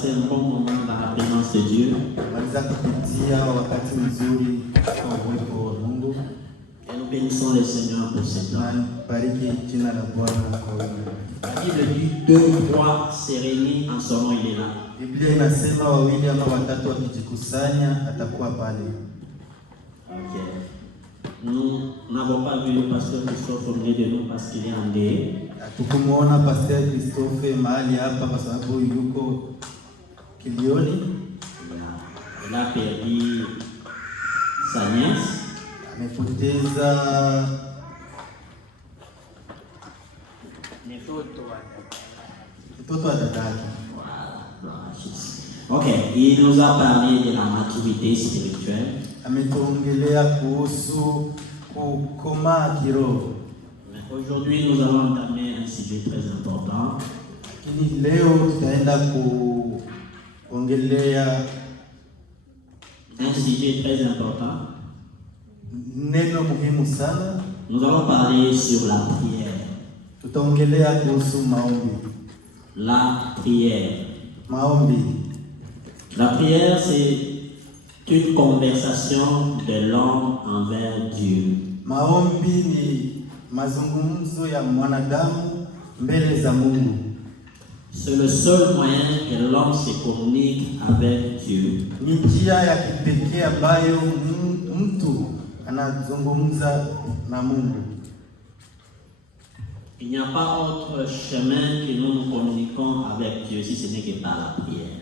passé un bon moment dans la présence de Dieu. Et nous bénissons le Seigneur pour ce temps. La Bible dit 2 ou 3 se réunissent en son nom, il est là. Ok. Nous n'avons pas vu le pasteur Christophe au milieu de nous parce qu'il est en dé. Il a perdu sa nièce. Ok, il nous a parlé de la maturité spirituelle. Mais aujourd'hui, nous allons entamer un sujet très important. Un sujet très important. Nous allons parler sur la prière. La prière. La prière, c'est une conversation de l'homme envers Dieu. C'est le seul moyen que l'homme se communique avec Dieu. Il n'y a pas autre chemin que nous nous communiquons avec Dieu si ce n'est que par la prière.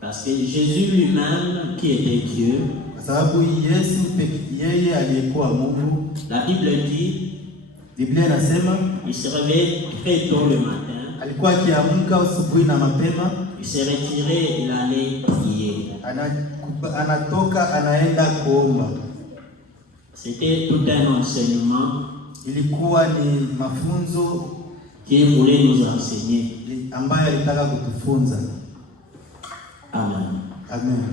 Parce que Jésus lui-même, qui était Dieu, la Bible dit, il se réveille très tôt le matin. Il se retirait, il allait prier. C'était tout un enseignement qu'il voulait nous enseigner. Amen. Amen.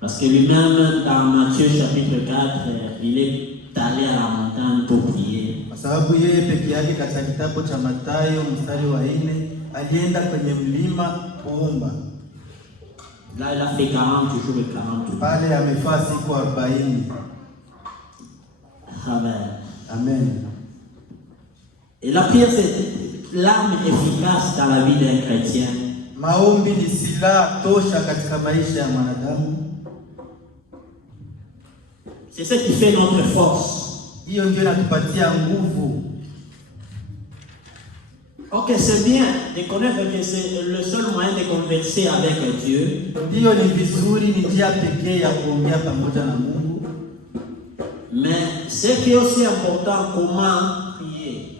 Parce que lui-même, dans Matthieu chapitre 4, il est allé à la montagne pour prier. Là, il a fait 40 jours et 40 jours. Amen. Amen. Et la prière, c'est l'arme efficace dans la vie d'un chrétien. C'est ce qui fait notre force. Ok, c'est bien de connaître que c'est le seul moyen de converser avec Dieu. Mais ce qui est aussi important, comment prier.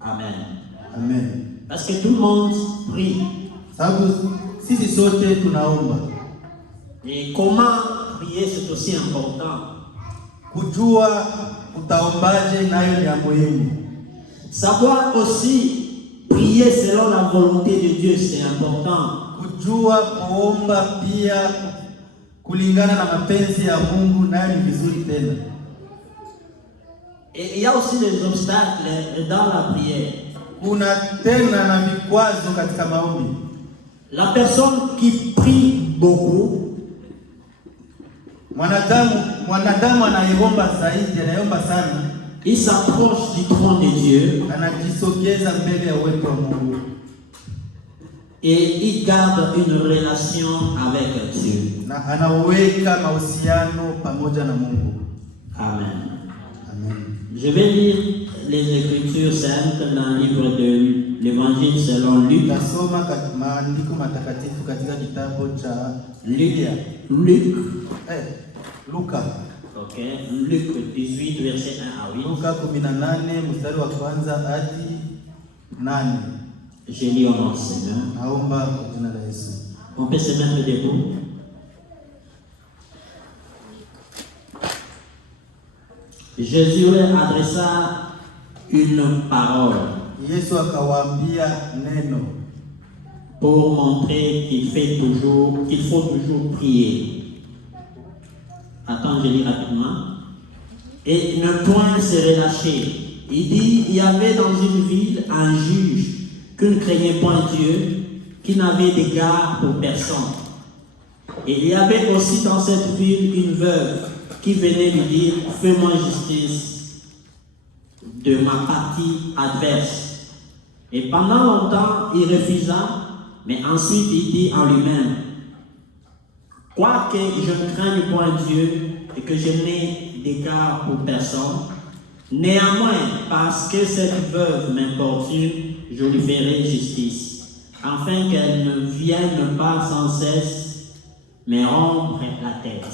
Amen. Amen. Parce que tout le monde prie. Et comment prier, c'est aussi important. Savoir aussi prier selon la volonté de Dieu, c'est important. Et il y a aussi des obstacles dans la prière. La personne qui prie beaucoup, il s'approche du trône de Dieu et il garde une relation avec Dieu. Amen. Je vais lire les Écritures saintes dans le livre de l'Évangile selon Luc. Luc. Ok, Luc 18, verset 1 à 8. Je lis au nom du Seigneur. On peut se mettre debout. Jésus leur adressa une parole. pour montrer qu'il faut toujours prier. Attends, je lis rapidement. Et ne point se relâcher. Il dit, il y avait dans une ville un juge qui ne craignait point Dieu, qui n'avait d'égard pour personne. Et il y avait aussi dans cette ville une veuve qui venait lui dire, fais-moi justice de ma partie adverse. Et pendant longtemps, il refusa, mais ensuite il dit en lui-même, quoique je ne craigne point Dieu et que je n'ai d'égard pour personne, néanmoins, parce que cette veuve m'importune, je lui ferai justice, afin qu'elle ne vienne pas sans cesse me rompre la tête.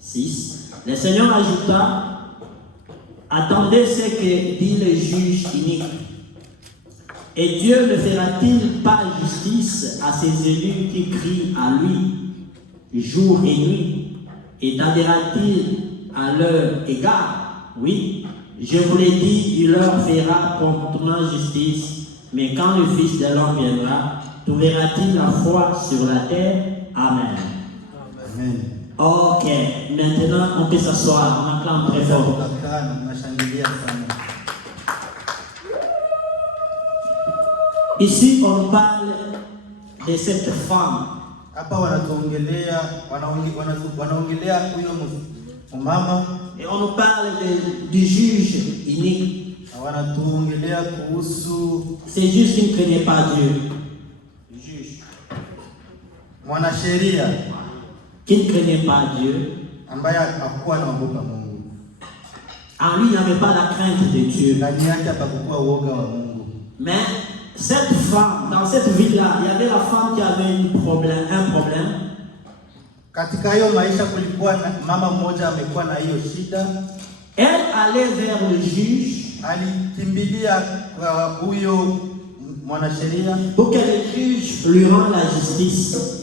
6. Le Seigneur ajouta, attendez ce que dit le juge inique. Et Dieu ne fera-t-il pas justice à ses élus qui crient à lui jour et nuit? Et tardera-t-il à leur égard? Oui, je vous l'ai dit, il leur fera promptement justice. Mais quand le Fils de l'homme viendra, trouvera-t-il la foi sur la terre? Amen. Amen. Ok, maintenant on peut s'asseoir, on acclame très fort. Ici, on parle de cette femme. Et on nous parle du juge inique. C'est juste qu'il ne craignait pas Dieu. Juge. Qui ne craignait pas Dieu. En lui, il n'y avait pas la crainte de Dieu. Mais cette femme, dans cette ville-là, il y avait la femme qui avait un problème. Elle allait vers le juge pour que le juge lui rende la justice.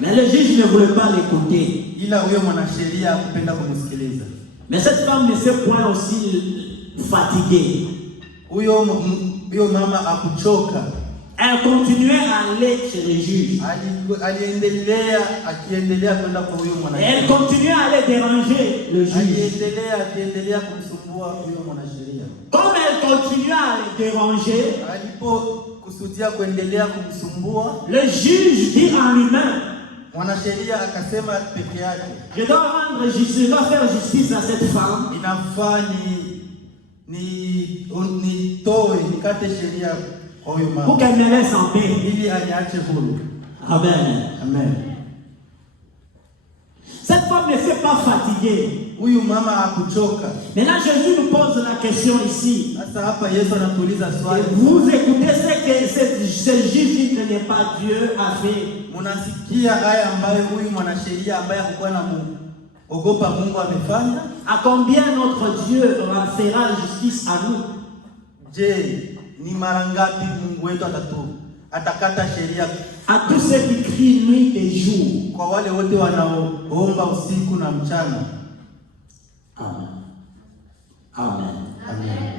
Mais le juge ne voulait pas l'écouter. Mais cette femme ne s'est point aussi fatiguée. Elle continuait à aller chez le juge. Et elle continuait à aller déranger le juge. Comme elle continuait à les déranger, le juge dit en lui-même, je dois rendre justice, je dois faire justice à cette femme. Pour qu'elle me laisse en paix. Amen. Amen. Cette femme ne s'est pas fatiguée. Maintenant, Jésus nous pose la question ici. Et vous écoutez ce que ce juge qui ne connaît pas Dieu a fait. À combien notre Dieu fera justice à nous? À tous ceux qui crient nuit et jour. Amen. Amen. Amen.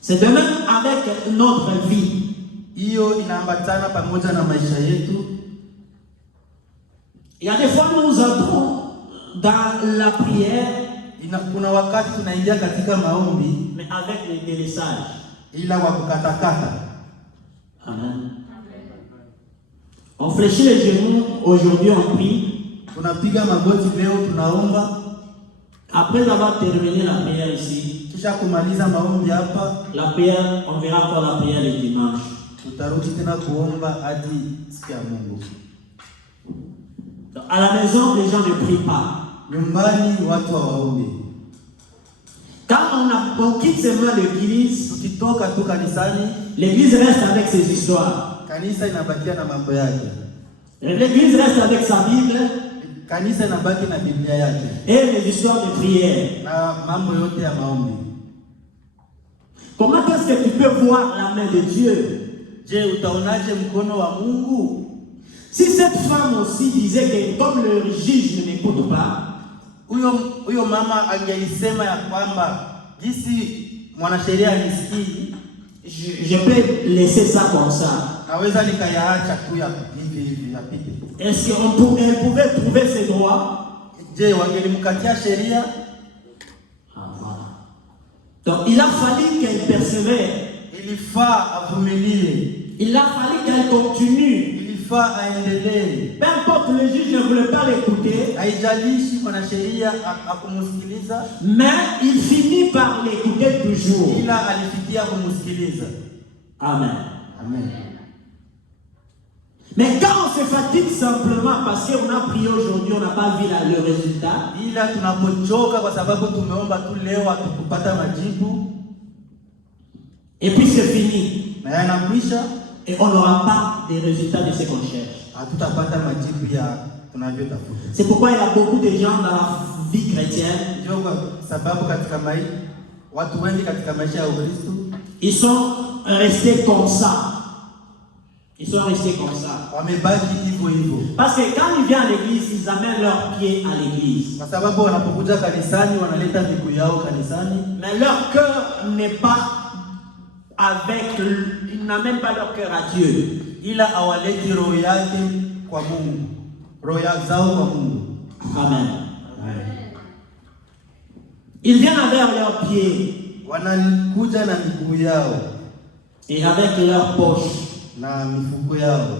C'est de même avec notre vie. Il y a des fois nous entrons dans la prière, mais avec le délaissage. Amen. On fléchit les genoux, aujourd'hui on prie. Après avoir terminé la prière ici, la prière, on verra encore la prière le dimanche. À la maison, les gens ne prient pas. Quand on quitte seulement l'église, l'église reste avec ses histoires. L'église reste avec sa Bible et les histoires de prière. Comment est-ce que tu peux voir la main de Dieu? Si cette femme aussi disait que comme le juge ne m'écoute pas, huyo mama angelisema ya kwamba jinsi mwanasheria alisikii, je peux laisser ça comme ça. naweza nikayaacha tu ya hivi yapite. Est-ce qu'elle pouvait trouver ses droits? Je, wangelimkatia sheria? Voilà. Donc il a fallu qu'elle persévère. Ilifaa avumilie. Il a fallu qu'elle continue. Ilifaa aendelee. Peu importe, le juge ne voulait pas l'écouter. Haijalishi mwanasheria akumusikiliza, Mais il finit par l'écouter toujours. ila alifikia kumusikiliza. Amen. Amen. Mais quand on se fatigue simplement parce qu'on a prié aujourd'hui, on n'a pas vu le résultat. Ila tunapochoka kwa sababu tumeomba tu leo hatukupata majibu, Et puis c'est fini. na yanakwisha, Et on n'aura pas des résultats de ce qu'on cherche. hatutapata majibu ya tunavyotafuta. C'est pourquoi il y a beaucoup de gens dans la vie chrétienne. Ndio kwa sababu katika watu wengi katika maisha ya Ukristo Ils sont restés comme ça. Ils sont restés comme ça. wamebaki hivyo hivyo, Parce que quand ils viennent à l'église, ils amènent leurs pieds à l'église. kwa sababu wanapokuja kanisani wanaleta miguu yao kanisani, Mais leur cœur n'est pas avec... Ils n'amènent pas leur cœur à Dieu. ila hawaleti roho yake kwa Mungu, roho zao kwa Mungu. Amen. Ils viennent avec leurs pieds Wanakuja na miguu yao et avec leurs poches. na mifuko yao,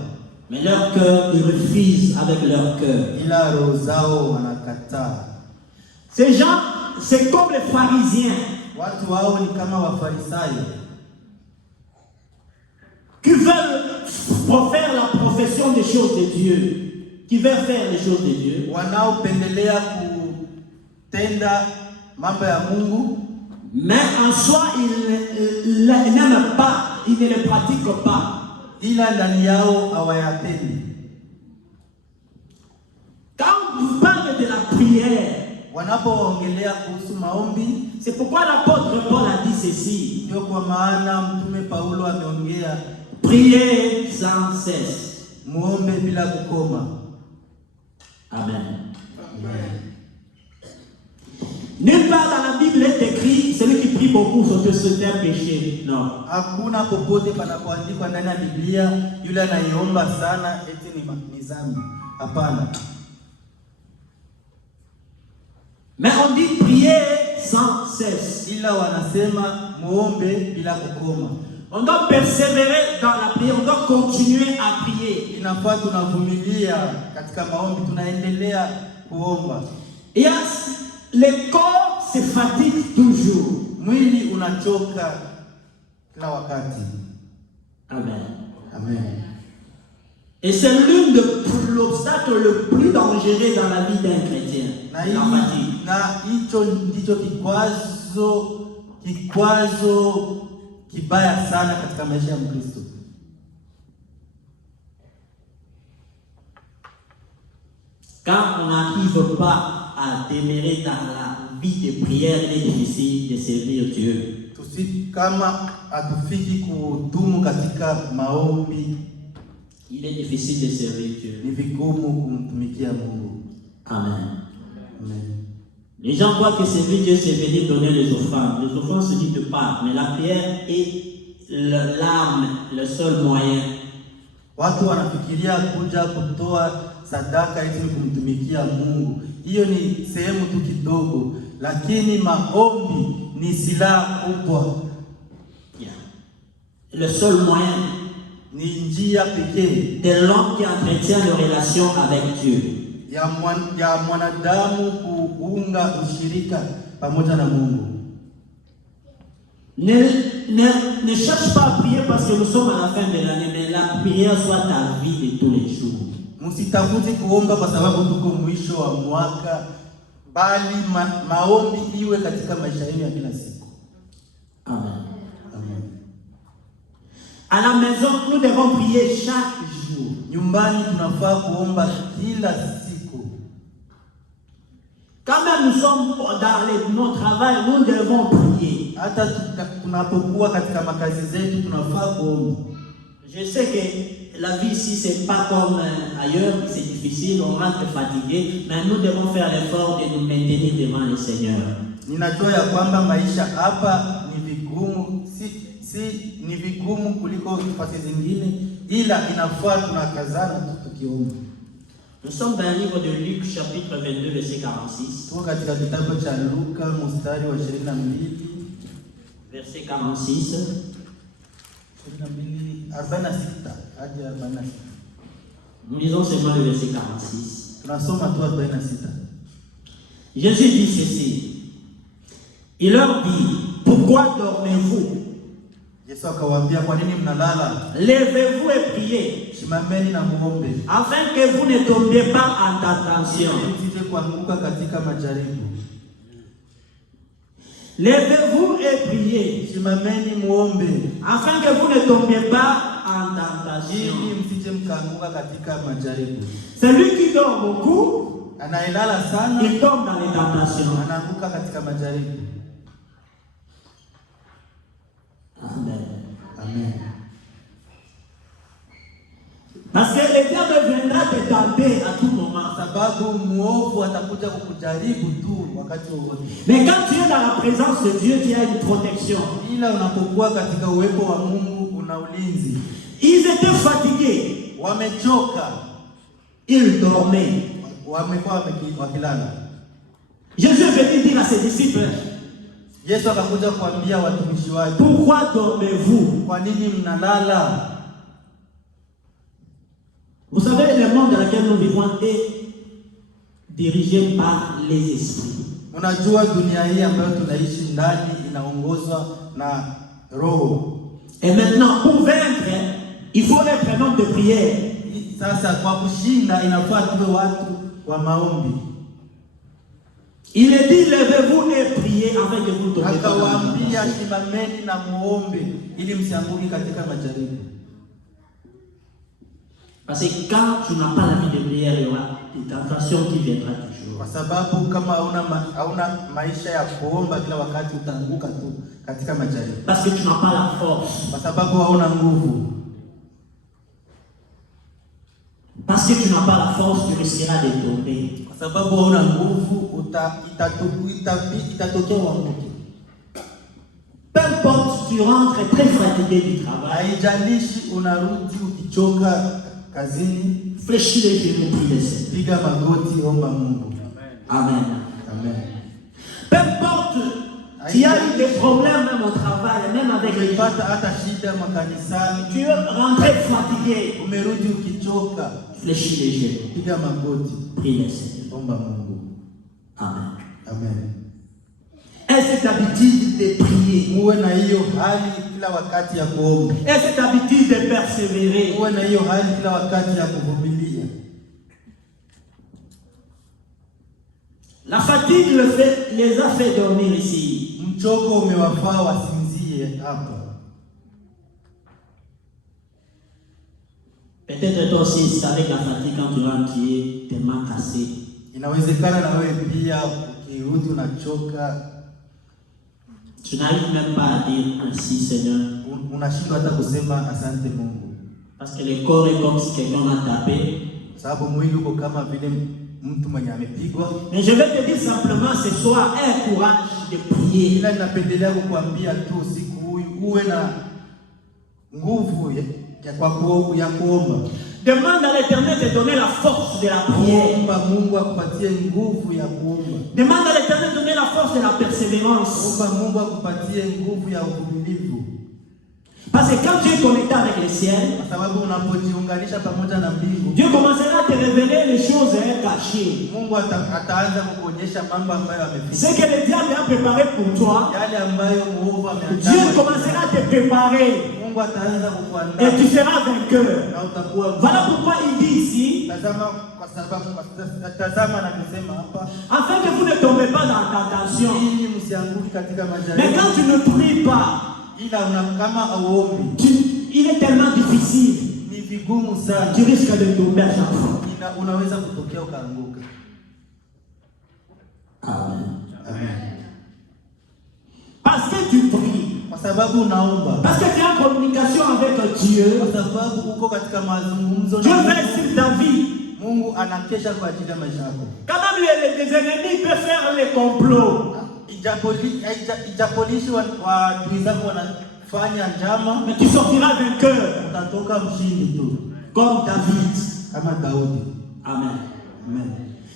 Mais leur cœur, ils refusent avec leur cœur. ila roho zao wanakataa. Ces gens, c'est comme les pharisiens Watu hao ni kama Wafarisayo qui veulent faire la profession des choses de Dieu, qui veulent faire les choses de Dieu, wanaopendelea kutenda mambo ya Mungu, mais en soi, ils n'aiment pas, ils ne les pratiquent pas. ila ndani yao hawayatendi. Quand vous parlez de la prière, Wanapoongelea kuhusu maombi, c'est pourquoi l'apôtre Paul a dit ceci: ndio kwa maana mtume Paulo ameongea, priez sans cesse. muombe bila kukoma. Amen. Nulle part dans la Bible est écrit celui qui prie beaucoup c'est un péché. Non. Hakuna popote panapoandikwa ndani ya Biblia yule anayeomba sana eti ni dhambi. Hapana. Mais on dit prier sans cesse. Ila wanasema muombe bila kukoma. On doit persévérer dans la prière, on doit continuer à prier. Inafaa tunavumilia katika maombi, tunaendelea kuomba. Et le corps se fatigue toujours. Mwili unachoka kila wakati. Amen. Amen. Et c'est l'une de l'obstacle le plus dangereux dans la vie d'un chrétien. La fatigue. Na hicho ndicho kikwazo kibaya sana katika maisha ya Mkristo. Quand on n'arrive pas à demeurer dans la vie de prière, il est difficile de servir Dieu. Kama hatufiki kudumu katika maombi, il est difficile de servir Dieu. Ni vigumu kumtumikia Mungu. Amen. Amen. Les gens croient que servir Dieu, c'est venir donner les offrandes. Les offrandes se disent de part, mais la prière est l'arme, le seul moyen. Watu wanafikiria kuja kutoa sadaka ili kumtumikia Mungu. Hiyo ni sehemu tu kidogo, lakini maombi ni silaha kubwa. Le seul moyen ni njia pekee de l'homme qui entretient une relation avec Dieu. Ya mwanadamu kuunga ushirika pamoja na Mungu. Ne cherche pas à prier parce que nous sommes à la fin de l'année, mais la prière soit ta vie de tous les jours. Msitafuti kuomba kwa sababu tuko mwisho wa mwaka, bali maombi iwe katika maisha yenu ya kila siku. Amen. Amen. À la maison, nous devons prier chaque jour. Nyumbani tunafaa kuomba kila siku. Quand même nous sommes dans notre travail, nous devons prier. Hata tunapokuwa katika makazi zetu tunafaa kuomba. Je sais que la vie ici, c'est pas comme ailleurs, c'est difficile, on rentre fatigué, mais nous devons faire l'effort de nous maintenir devant le Seigneur. Ninajua ya kwamba maisha hapa ni vigumu, ni vigumu kuliko nafasi zingine, ila inafaa tunakazana tu tukiomba. Nous sommes dans le livre de Luc, chapitre 22, verset 46. Tuko katika kitabu cha Luka mstari wa 22, verset 46. 46 hadi 46. Nous lisons seulement le verset 46. Tunasoma tu 46. Jésus dit ceci. Il leur dit, pourquoi dormez-vous? Yesu akawaambia, kwa nini mnalala? Levez-vous et priez, simameni na muombe, afin que vous ne tombiez pas en tentation. msije kuanguka katika majaribu. Levez-vous et priez, simameni muombe, afin que vous ne tombiez pas en tentation. msije mkaanguka katika majaribu. Celui qui dort beaucoup, anaelala sana, il tombe dans les tentations. anaanguka katika majaribu. Amen. Amen. Parce que le diable viendra te tenter à tout moment. Sababu muovu atakuja kukujaribu tu wakati wowote. Mais quand tu es dans la présence de Dieu, tu as une protection. Ila unapokuwa katika uwepo wa Mungu una ulinzi. Ils étaient fatigués, wamechoka, ils dormaient. Wamekuwa wakilala. Jésus est venu dire à ses disciples, Yesu akakuja kuambia watumishi wake, pourquoi dormez-vous? Kwa nini mnalala? Vous savez, le monde dans lequel nous vivons est dirigé par les esprits. Unajua dunia hii ambayo tunaishi ndani inaongozwa na roho. Et maintenant, pour vaincre, il faut être un homme de prière. Sasa kwa kushinda inafaa tuwe watu wa maombi. Il est dit, levez-vous et priez afin que vous ne tombiez pas. Akawaambia simameni na muombe ili msianguke katika majaribu. Parce que quand tu n'as pas la vie de prière, il y aura des tentations qui viendront toujours. Kwa sababu kama hauna maisha ya kuomba kila wakati utaanguka tu katika majaribu. Parce que tu n'as pas la force. Kwa sababu hauna nguvu. Parce que tu n'as pas la force, tu risqueras de tomber. Kwa sababu hauna nguvu itatokea uanguke. Peu importe, tu rentres très fatigué du travail. Haijalishi unarudi ukichoka kazini, fléchis les genoux, prie le Seigneur. piga magoti, omba Mungu. Amen. Amen. Peu importe, tu as eu des problèmes même au travail, même avec les gens. Tu es rentré fatigué. Umerudi ukichoka, fléchis les genoux, piga magoti, prie le Seigneur. omba Mungu. Amen. Amen. Et cette habitude de prier, uwe na hiyo hali kila wakati ya kuomba. et cette habitude de persévérer, uwe na hiyo hali kila wakati ya kuvumilia. La fatigue les a fait dormir ici. Mchoko umewafaa wasinzie hapa. Peut-être toi aussi, c'est avec la fatigue quand tu rentres, tu es tellement cassé. Inawezekana na wewe pia ukirudi unachoka. Tu n'arrives même pas à dire ainsi, Seigneur. Unashindwa hata kusema asante Mungu. Parce que le corps est comme si quelqu'un a tapé. Sababu mwili uko kama vile mtu mwenye amepigwa. Mais je vais te dire simplement ce soir, aie courage de prier. Ila ninapendelea kukuambia tu siku huyu uwe na nguvu ya kuomba. Demande à l'Éternel de donner la force de la prière. Omba Mungu akupatie nguvu ya kuomba. Demande à l'Éternel de donner la force de la persévérance. Omba Mungu akupatie nguvu ya uvumilivu. Parce que quand tu es connecté avec le ciel, sababu unapojiunganisha pamoja na mbingu, Dieu commencera à te révéler les choses cachées. Mungu ataanza kukuonyesha mambo ambayo ameficha. Ce que le diable a préparé pour toi, yale ambayo muovu ameandaa. Dieu commencera à te préparer. Mungu ataanza kukuandaa. Et tu seras vainqueur. Na utakuwa. Voilà pourquoi il dit ici, tazama anasema hapa, afin que vous ne tombez pas dans la tentation. ili msianguke katika majaribu. Mais quand tu ne pries pas, kama auombi, il est tellement difficile. Ni vigumu sana. Tu risques de tomber à chaque fois. Unaweza kutokea ukaanguka. Amen. Amen. Parce que tu pries. Kwa sababu unaomba. Parce que tu es en communication avec Dieu. Kwa sababu uko katika mazungumzo Dieu na veille Mungu. sur ta vie. Mungu anakesha kwa ajili ya maisha yako. Quand même les ennemis peuvent faire les complots. Ijapolishi wadui zako wanafanya njama, Mais tu sortiras vainqueur. utatoka mshindi tu. Comme David. Kama Daudi. Amen. Amen.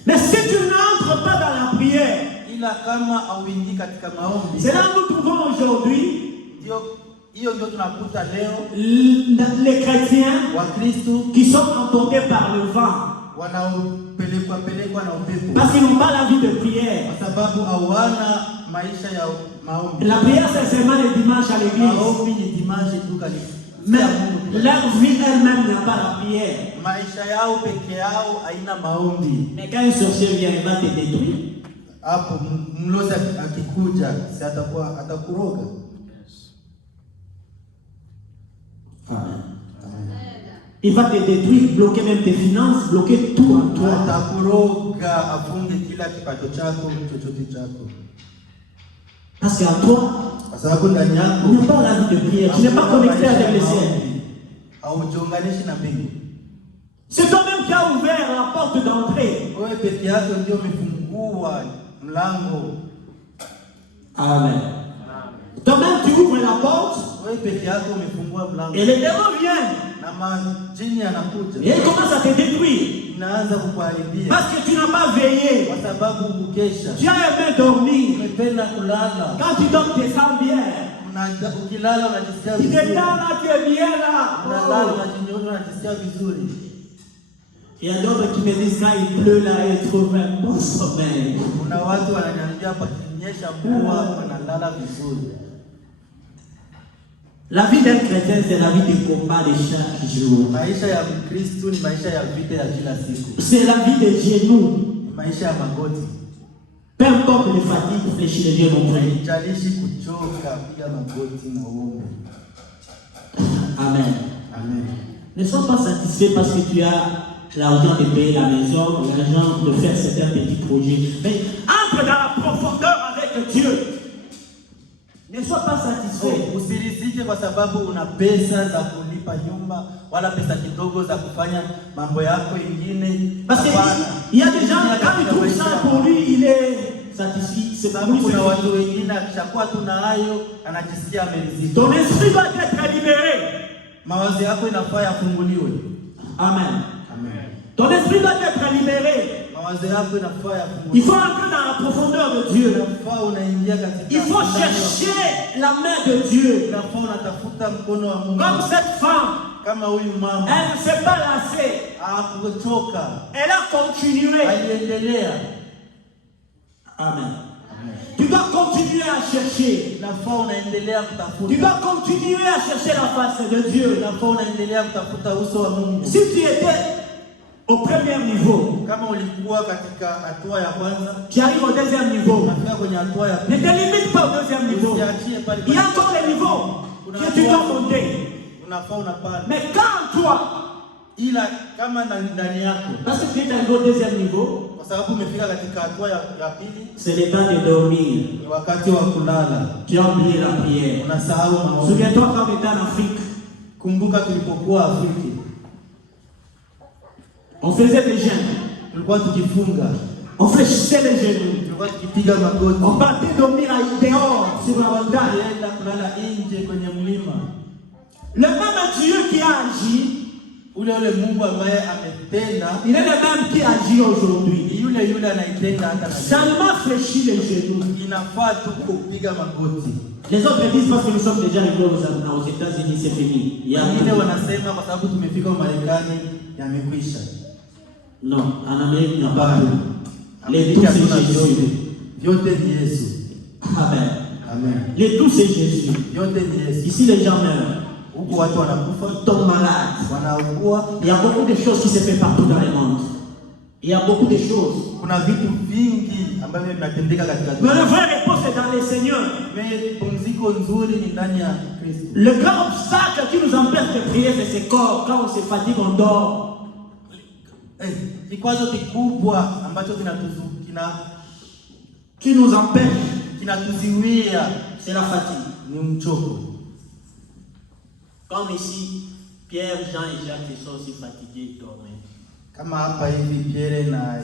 Mais si tu n'entres pas dans la prière, Ila kama auingi katika maombi, c'est là que nous trouvons aujourd'hui hiyo ndio tunakuta leo les chrétiens Wakristo qui sont emportés par le vent. wanaopelekwa na upepo. Parce qu'ils n'ont pas la vie de prière. Kwa sababu hawana maisha ya maombi. La prière, c'est seulement le dimanche à l'église. Maombi ni dimanche tu kanisa. Mais leur vie elle-même n'a pas la prière. Maisha yao peke yao haina maombi. Mais quand un sorcier vient, il va te détruire. Hapo mlozi akikuja, si atakuroga. Amen. Il va te détruire, bloquer même tes finances, bloquer tout en toi. Atakuroga, afunge kila kipato chako, chochote chako. Parce qu'à toi, Kwa sababu ndani yako il n'y a pas la vie de prière. Tu n'es pas connecté avec le ciel. Haujiunganishi na mbingu. C'est toi-même qui as ouvert la porte d'entrée. Wewe peke yako ndio umefungua mlango. Amen. Toi-même tu ouvres la porte. Wewe peke yako umefungua mlango. Et les démons viennent. Na majini yanakuja. Et ils commencent à te détruire. Inaanza kukuharibia. Parce que tu n'as pas veillé. Kwa sababu ukesha. Tu as aimé dormir. Umependa kulala. Quand tu dors, tu te sens bien. Ukilala unajisikia Tu vizuri. te dors là, tu es bien là. Unalala unajinyosha unajisikia vizuri. Il y a d'autres qui me disent quand il pleut là, ils trouvent un bon sommeil. Kuna watu wananiambia pakinyesha mvua wanalala vizuri. La vie d'un chrétien, c'est la vie de combat de chaque jour. Maisha ya Mkristo ni maisha ya vita ya kila siku. C'est la vie des genoux. Ni maisha ya magoti. Peu importe les fatigues, fléchis les yeux, mon frère. Haijalishi kuchoka, piga magoti na uombe. Amen. Amen. Ne sois pas satisfait parce que tu as l'argent de payer la maison, l'argent de faire certains petits projets. Mais entre dans la profondeur avec Dieu. Ne sois pas satisfait. Usiridhike kwa sababu una pesa za kulipa nyumba wala pesa kidogo za kufanya mambo yako ingine. Parce qu'il y a des gens, quand ils trouvent ça pour lui, il est satisfait. C'est pas lui. Kuna watu wengine akishakuwa tunayo anajisikia ameridhika. Ton esprit doit être libéré. Mawazo yako inafaa yafunguliwe. Amen. Amen. Ton esprit doit être libéré. Mawazo yako inafaa Il yafunguliwe. faut entrer dans la profondeur de Dieu. Inafaa unaingia katika. Il faut chercher la main de Dieu. Inafaa unatafuta mkono wa Mungu. Comme cette femme, Kama huyu mama. elle ne s'est pas lassée. Hakuchoka. Elle a continué. Aliendelea. Amen. Tu dois continuer à chercher. Inafaa unaendelea kutafuta. Tu dois continuer à chercher la face de Dieu. Inafaa unaendelea kutafuta uso wa Mungu. Si tu étais au premier niveau, Kama ulikuwa katika hatua ya kwanza, tu arrives au deuxième niveau. unafika kwenye hatua ya Ne pili. te limite pas au deuxième niveau. Usiachie pale. Il y a encore des niveaux que tu dois monter. Unafaa unapanda. Mais quand toi, Ila kama ndani yako, parce que tu es arrivé au deuxième niveau, kwa sababu umefika katika hatua ya pili, c'est le temps de dormir. ni wakati wa kulala. Tu as oublié la prière. Unasahau maombi. Souviens-toi quand on était en Afrique, Kumbuka tulipokuwa Afrika, on faisait des jeûnes, tulikuwa tukifunga, on fléchissait les genoux, tulikuwa tukipiga magoti, on partait dormir dehors sur la montagne. tulienda kulala nje kwenye mlima. Le même Dieu qui a agi, Ule Mungu ambaye ametenda, il est le même qui agit aujourd'hui. ni yule anaitenda hata na leo. Seulement fléchir les genoux. Inafaa tu kupiga magoti. Les autres disent parce que nous sommes déjà arrivés aux États-Unis, c'est fini. Il y a Wengine wanasema kwa sababu tumefika Marekani yamekwisha. Non, en Amérique, il n'y a pas tout. Les Amerika tous, hatuna c'est vyote. Jésus. Vyote ni Yesu. Amen. Amen. Les tous, c'est Jésus. Vyote ni Yesu. Ici, les gens meurent. Huku watu wanakufa, Ils tombent malades. wanaugua. Il y a beaucoup de choses qui se font partout dans le monde. Il y a beaucoup de choses. Kuna vitu vingi ambavyo vinatendeka katika Mais le dunia. vrai repos, c'est dans le Seigneur. Mais pumziko nzuri ni ndani ya Kristo. Le grand obstacle qui nous empêche de prier, c'est ce corps. Quand on se fatigue, on dort. Kikwazo kikubwa ambacho Qui nous empêche kinatuziwia c'est la fatigue. ni mchoko. Comme ici, Pierre, Jean et Jacques ils sont aussi fatigués, ils dormaient. Kama hapa hivi Pierre na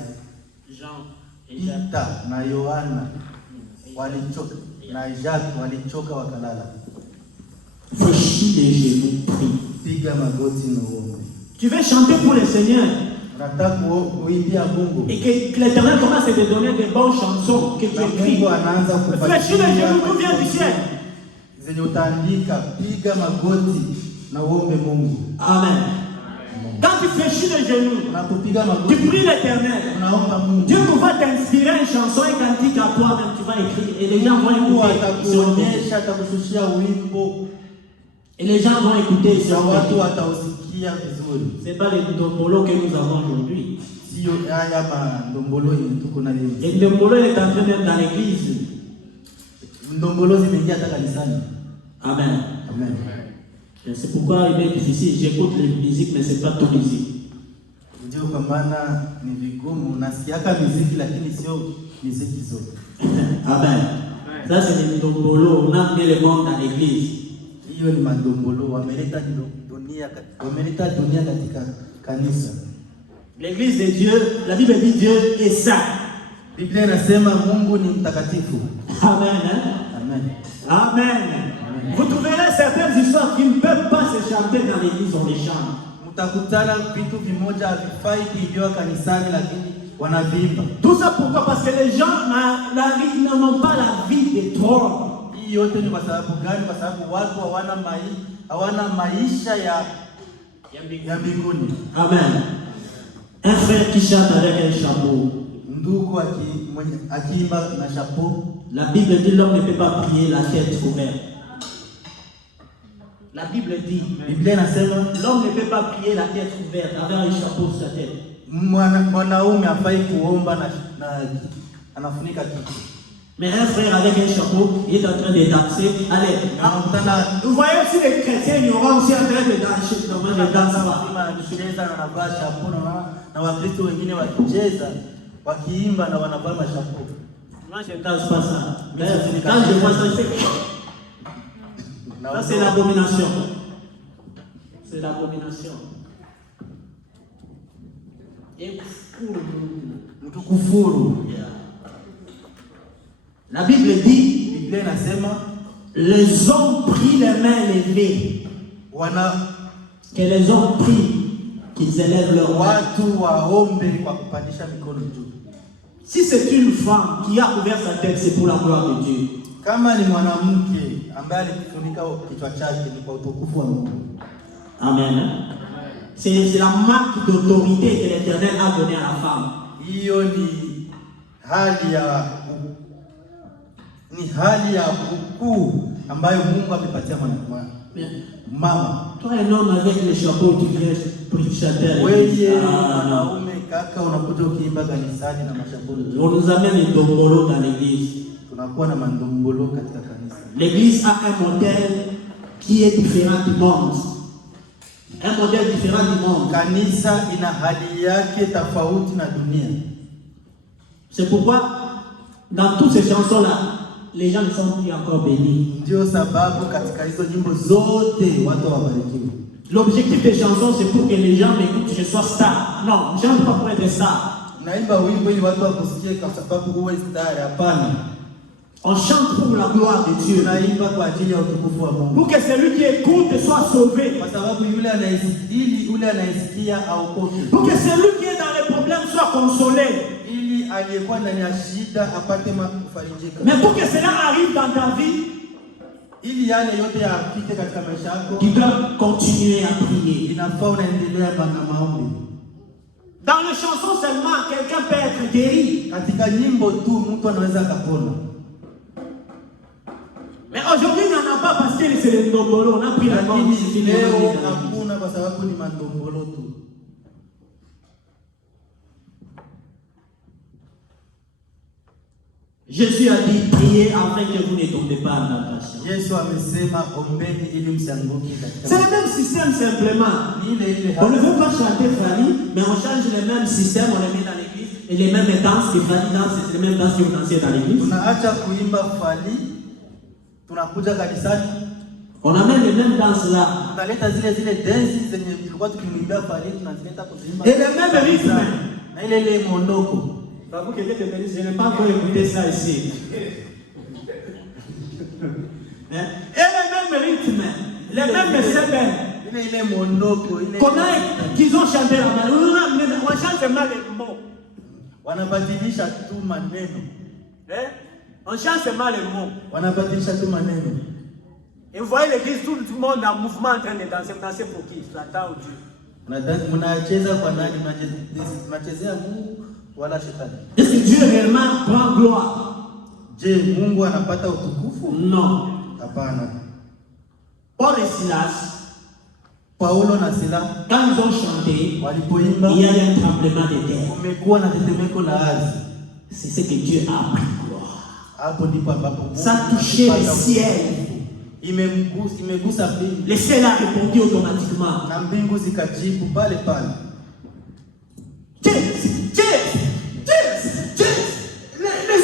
Jean et Jacques. Peter na Yohana walichoka na Jacques walichoka wakalala. Fléchis les genoux, prie. Piga magoti na uombe. Tu veux chanter pour le Seigneur. Unataka kuimbia Mungu. Et que l'Éternel commence à te donner des bonnes chansons que tu écris. Mungu anaanza kukupatia. Fléchis les genoux, tout vient du ciel. Zenye utaandika, piga magoti na uombe Mungu. Amen. Quand tu fléchis les genoux, tu pries l'Éternel. Dieu va t'inspirer une chanson et cantique à toi-même, tu vas écrire. Et les gens vont écouter. Et les gens vont écouter. C'est pas les ndombolo que nous avons aujourd'hui. Et le ndombolo est en train d'être dans l'église. Amen. Amen. C'est pourquoi il est difficile. J'écoute les musiques, mais c'est pas tout musique. Amen. Ça, c'est les ndombolo. On a amené le monde dans l'église. L'église de Dieu, la Bible dit Dieu est saint. Biblia inasema Mungu ni mtakatifu. Amen. Amen. Amen. Vous trouverez certaines histoires qui ne peuvent pas se chanter dans l'église, on les chante. Mtakutana vitu vimoja havifai kuimbiwa kanisani lakini wanaviimba. Tout ça pourquoi? Parce que les gens n'ont pas la vie des trônes. Hii yote ni kwa sababu gani? Kwa sababu watu hawana maisha ya mbinguni. Amen. Un frère qui chante avec un chapeau. Ndugu akiimba na chapeau. La Bible dit l'homme ne peut pas prier la tête ouverte. La Bible dit l'homme ne peut pas prier la tête ouverte avec un chapeau sur sa tête. Mwanaume hafai kuomba na anafunika kichwa. Mais un frère avec un chapeau, il est en train de danser. Allez, vous voyez aussi les chrétiens, ils auront aussi en train de danser. Non, mais danse pas. Moi, je ne danse pas ça. Quand je vois ça, ça c'est l'abomination. C'est l'abomination. Et la Bible dit, les hommes prient les mains levées. Que les hommes prient, qu'ils élèvent leurs mains. Si c'est une femme qui a couvert sa tête, c'est pour la gloire de Dieu. Amen. C'est la marque d'autorité que l'Éternel a donnée à la femme. Ni hali ya ukuu ambayo Mungu amepatia mama. Toi un homme avec le chapeau tu viens prêcher. Wewe mwanaume kaka unakuja ukiimba kanisani na mashapeau. On nous amène les ndombolo dans l'église. Tunakuwa na mandombolo katika kanisa. L'église a un modèle qui est différent du monde. Un modèle différent du monde. Kanisa ina hali yake tofauti na dunia. C'est pourquoi dans toutes ces chansons là les gens ne sont plus encore bénis. L'objectif des chansons, c'est pour que les gens m'écoutent, je sois star. Non, je ne veux pas pour être star. On chante pour la gloire de Dieu. Pour que celui qui écoute soit sauvé. Pour que celui qui est dans les problèmes soit consolé. Mais pour que cela arrive dans ta vie, tu dois continuer à prier. Dans les chansons seulement, quelqu'un peut être guéri. Mais aujourd'hui, il n'y en a pas parce que c'est le ndombolo. On a pris la mort. Jésus a dit priez afin que vous ne tombez pas en tentation. C'est le même système simplement. On ne veut pas chanter Fali, mais on change le même système, on le met dans l'église. Et les mêmes danses que Fali danse, c'est les mêmes danses que vous dansez dans l'église. tunakuja kanisani, on a même les mêmes danses là. tunaleta zile dansi zenye tulikuwa tukimwimbia pale, tunazileta kuziimba. Et le même rythme. Na ile mondoko. Vous qui êtes venu, je n'ai pas encore écouté ça ici. Et le même rythme, les mêmes semaines. Ile mondoko, ile. Comment qu'ils ont chanté là-bas? On chante mal les mots. Wanabadilisha tu maneno. On chante mal les mots. Wanabadilisha tu maneno. Et vous voyez l'église, tout le monde en mouvement en train de danser. Vous dansez pour qui? Satan ou Dieu? Mnacheza kwa nani? Mnachezea Mungu wala shetani? Est-ce que Dieu réellement prend gloire? Je, Mungu anapata utukufu? Non. Hapana. Paul et Silas, Paulo na Sila, quand ils ont chanté, walipoimba, il y a eu un tremblement de terre. kumekuwa na tetemeko la ardhi. C'est ce que Dieu a pris gloire. Hapo ndipo ambapo Ça a touché le ciel. Imegusa mbingu. Le ciel a répondu automatiquement. Na mbingu zikajibu pale pale. Les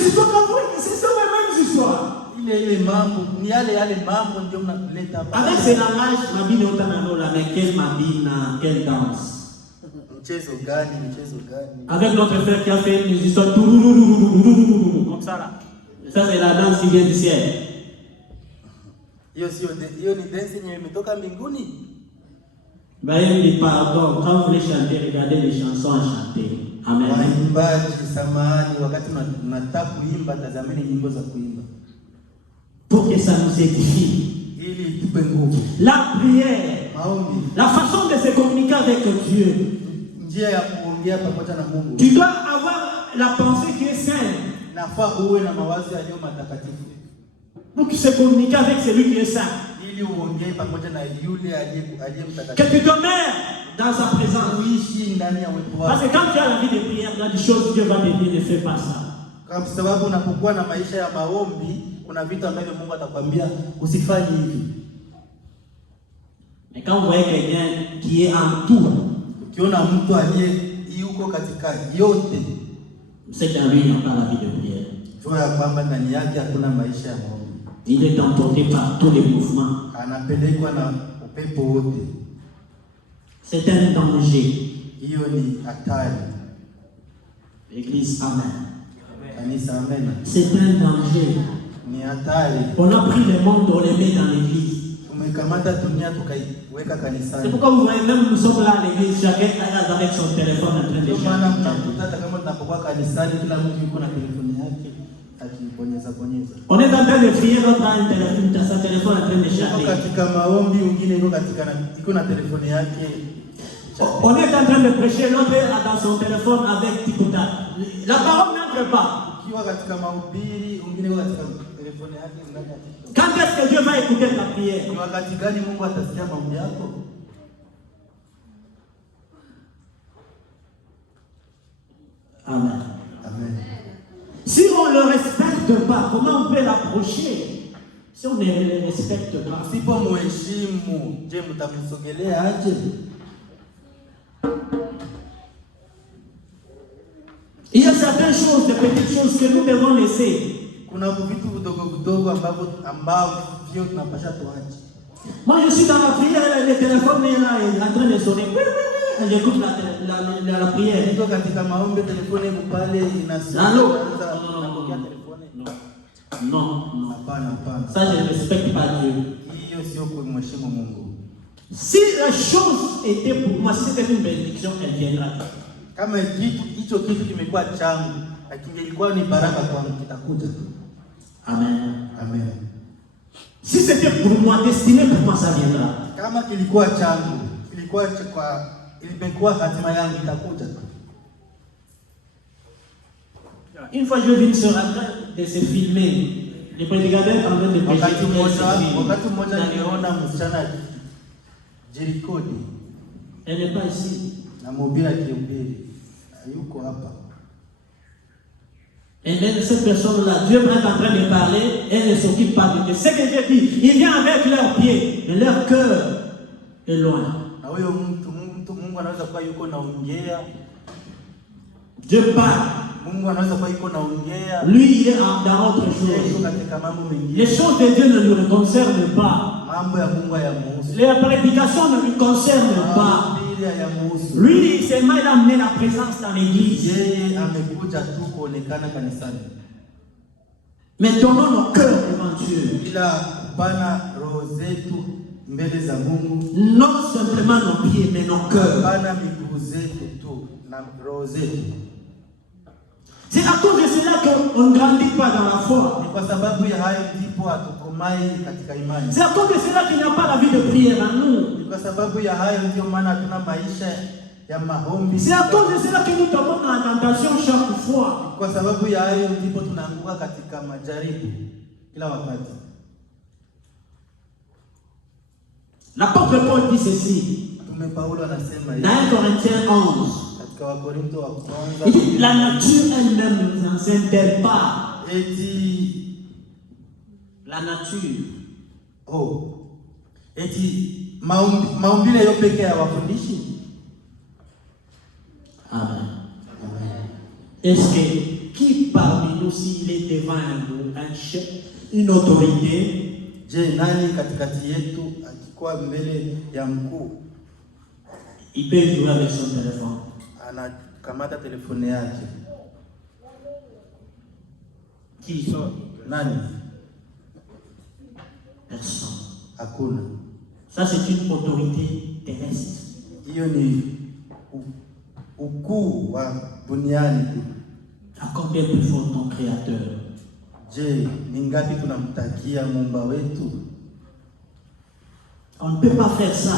histoires d'Afrique, c'est ça les mêmes histoires. Ile mambo, ni yale mambo ndio mnaleta hapa. Avec ce langage, Mabine Otanano, la mais quelle Mabina, quelle danse. Mchezo gani? Avec notre frère qui a fait une histoire comme ça là. Ça c'est la danse qui vient du ciel. Hiyo ni danse yenye imetoka mbinguni. Baye pardon, quand vous voulez chanter, regardez les chansons à chanter. Amen. Waimbaji samahani, wakati mnataka kuimba, tazameni nyimbo za kuimba. Pour que ça nous édifie. Ili tupe nguvu. La prière, maombi, la façon de se communiquer avec Dieu. Njia ya kuongea pamoja na Mungu. Tu dois avoir la pensée qui est sainte. Nafaa uwe na mawazo yaliyo matakatifu. Pour se communiquer avec celui qui est saint. Ili uongee pamoja na yule aliye mtakatifu. Que tu demeures dans sa présence. Uishi ndani ya uwepo wake. Parce que quand tu as la vie de prière, il y a des choses Dieu va te dire ne fais pas ça. Kwa sababu unapokuwa na maisha ya maombi, kuna vitu ambavyo Mungu atakwambia usifanye hivi. Mais quand vous voyez quelqu'un qui est en tout, ukiona mtu aliye yuko katika yote, c'est qu'en lui il n'y a pas la vie de prière. Jua ya kwamba ndani yake hakuna maisha ya maombi. Il est emporté par tous les mouvements. Anapelekwa na upepo wote. C'est un danger. Hiyo ni hatari. L'église, amen. Kanisa, amen. C'est un danger. Ni hatari. On a pris le monde, on les met dans l'église. Tumekamata dunia tukaiweka kanisani. C'est pourquoi vous voyez, même nous sommes là à l'église, chacun est avec son téléphone en train de chanter. Maana mnakuta hata kama tunapokuwa kanisani, kila mtu yuko na telefoni yake akibonyeza. On est en train de prier, l'autre a un téléphone, sa téléphone en train de chanter. Katika maombi, mwingine yuko na telefoni yake. On est en train de prêcher, l'autre est dans son téléphone avec TikTok. La parole n'entre pas. Ukiwa katika mahubiri, mwingine yuko katika telefoni yake ndani ya TikTok. Quand est-ce que Dieu va écouter ta prière? Ni wakati gani Mungu atasikia maombi yako? Amen. Amen. Si on ne le respecte pas, comment on peut l'approcher? Si on ne le respecte pas. Sipo muheshimu, je, mtamsogelea aje? Il y a certaines choses, des petites choses que nous devons laisser. Kuna vitu vidogo ambavyo tunapasha tuache. Moi je suis dans la prière, le téléphone est là, il est en train de sonner. J'écoute la prière. Niko katika maombi, telefoni iko pale inasoma. Allô? Non. Non. Hapana. Ça je ne respecte pas Dieu. Hiyo sio kumheshimu Mungu. Si la chose était pour moi, si c'était une bénédiction, elle viendra. Kama hicho kitu kimekuwa changu, kingelikuwa ni baraka kwangu, kitakuja. Amen. Amen. Si c'était pour moi, destiné pour moi, ça viendra. Kama kilikuwa changu, ilikuwa hatima yangu, itakuja. Une fois je vis sur la train de se filmer. Les prédicateurs en train de prêcher. Wakati mmoja niliona msichana jirikodi. Elle n'est pas ici. Na mhubiri akihubiri. Yuko hapa. Et même cette personne-là, Dieu est en train de parler, elle ne s'occupe pas de Dieu. Ce que Dieu dit, il vient avec leurs pieds, mais leur cœur est loin. Na huyo mtu Mungu anaweza kuwa yuko naongea. Dieu parle. Mungu anaweza kuwa iko naongea. Lui, il est dans autre Yeye chose. katika mambo mengine. Les choses de Dieu ne lui concernent pas. Mambo ya Mungu hayamuhusu. Les prédications ne lui concernent pas. Mahubiri hayamuhusu. Lui, seulement il a amené la présence dans l'église. Yeye amekuja tu kuonekana kanisani. Mais donnons nos cœurs devant Dieu. Ila kupana roho zetu mbele za Mungu. Non simplement nos pieds, mais nos cœurs. Kupana miguu zetu tu na roho zetu. C'est à cause de cela qu'on ne grandit pas dans la foi. Ni kwa sababu ya hayo ndipo hatukomai katika imani. C'est à cause de cela qu'il n'y a pas la vie de prière en nous. Ni kwa sababu ya hayo ndio maana hatuna maisha ya maombi. C'est à cause de cela que nous tombons dans la tentation chaque fois. Kwa sababu ya hayo ndipo tunaanguka katika majaribu kila wakati. L'apôtre Paul dit ceci. Mtume Paulo anasema hivi. Dans 1 Corinthiens 11. Katika Wakorintho wa kwanza. Il dit, la nature elle-même ne nous enseigne pas. Eti La nature. Eti maumbile yo pekee hawafundishi. Amen. Est-ce que qui parmi nous, s'il est devant un chef, une autorité, je, nani katikati yetu akikuwa mbele ya mkuu, il peut jouer avec son téléphone? Anakamata telefone yake. Qui sont? Nani? Personne. Hakuna. Ça, c'est une autorité terrestre. Hiyo ni ukuu wa duniani. À combien plus fort ton créateur? Je, ni ngapi tunamtakia Muumba wetu? On ne peut pas faire ça.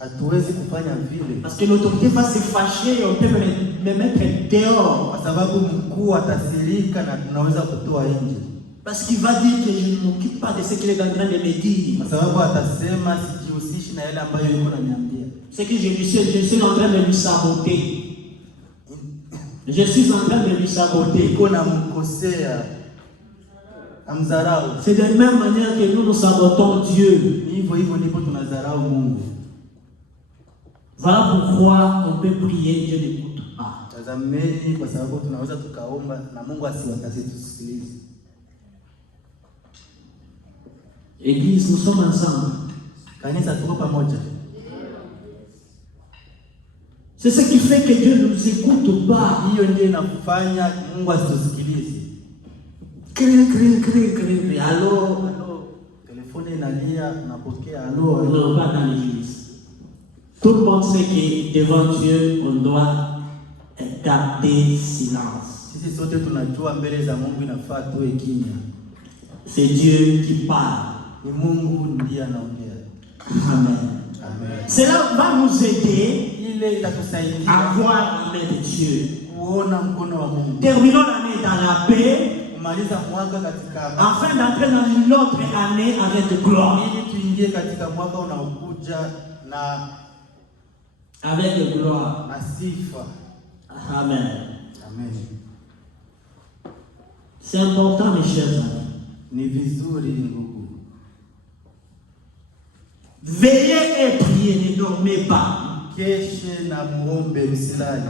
Hatuwezi kufanya vile. Parce que l'autorité va se fâcher, on peut me mettre dehors. Kwa sababu mkuu atasirika na tunaweza kutoa nje. Parce qu'il va dire que je ne m'occupe pas de ce qu'il est en train de me dire. Kwa sababu atasema sijihusishi na yale ambayo yuko ananiambia. C'est que je suis en train de lui saboter. Je suis en train de lui saboter. Iko na mkosea. Amzarau. C'est de la même manière que nous sabotons Dieu. Hivyo hivyo ndipo tunazarau Mungu. Voilà pourquoi on peut prier, Dieu n'écoute pas. Tazameni kwa sababu tunaweza tukaomba na Mungu asitusikilize. Église, nous sommes ensemble. Kanisa tuko pamoja. C'est ce qui fait que Dieu ne nous écoute pas. Hiyo ndiyo inafanya Mungu asitusikilize. Cri. Allô. Telefone inalia, unapokea Non, non, pas dans l'église. Tout le monde sait que devant Dieu, on doit garder silence. Sisi sote tunajua mbele za Mungu inafaa tuwe kimya. C'est Dieu qui parle. Ni Mungu ndiye anaongea. Amen. Amen. Cela va nous aider Ile itatusaidia à voir la main de Dieu. kuona mkono wa Mungu. Terminons l'année dans la paix, Kumaliza mwaka katika afin d'entrer dans l'autre année avec gloire. ili tuingie katika mwaka unaokuja na Avec gloire. sifa. Amen. Amen. C'est important, mes chers amis. Ni vizuri ndugu. Veillez et priez, ne dormez pas. Keshe na muombe msilali.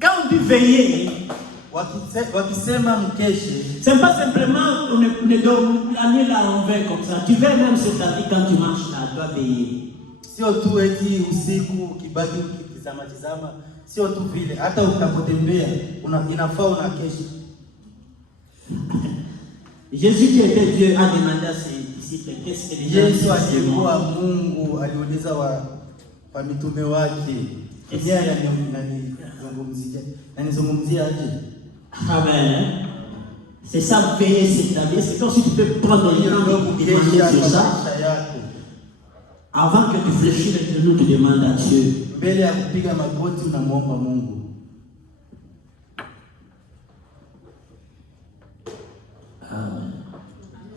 Quand on dit veiller, Wakisema mkeshe, c'est pas simplement on ne dort la nuit là on veille comme ça. Tu veilles même sur ta vie quand tu marches là, tu dois veiller. sio tu eti usiku kibaki ukitizama, sio tu vile, hata utapotembea inafaa unakesha. Jésus qui était Dieu a demandé à ses disciples qu'est-ce que les gens Yesu disent. alikuwa Mungu aliuliza wa mitume wake, yeye ananizungumzia aje? Amen. C'est ça, veiller, c'est-à-dire, c'est comme si tu peux prendre le temps pour demander sur ça. Avant que tu fléchisses les genoux, tu demandes à Dieu. Mbele ya kupiga magoti unamwomba Mungu. Amen.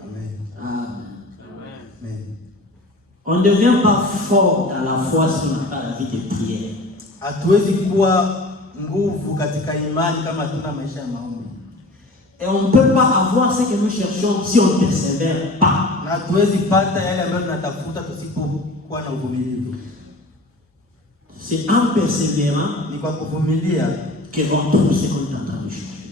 Amen. Amen. On ne devient pas fort dans la foi si on n'a pas la vie de prière. Hatuwezi kuwa nguvu katika imani kama hatuna maisha ya maombi. Et on ne peut pas avoir ce que nous cherchons si on ne persévère pas. Na hatuwezi pata yale ambayo tunatafuta tusipokuwa na uvumilivu. C'est en persévérant Ni kwa kuvumilia qu'on trouve ce qu'on est en train de chercher.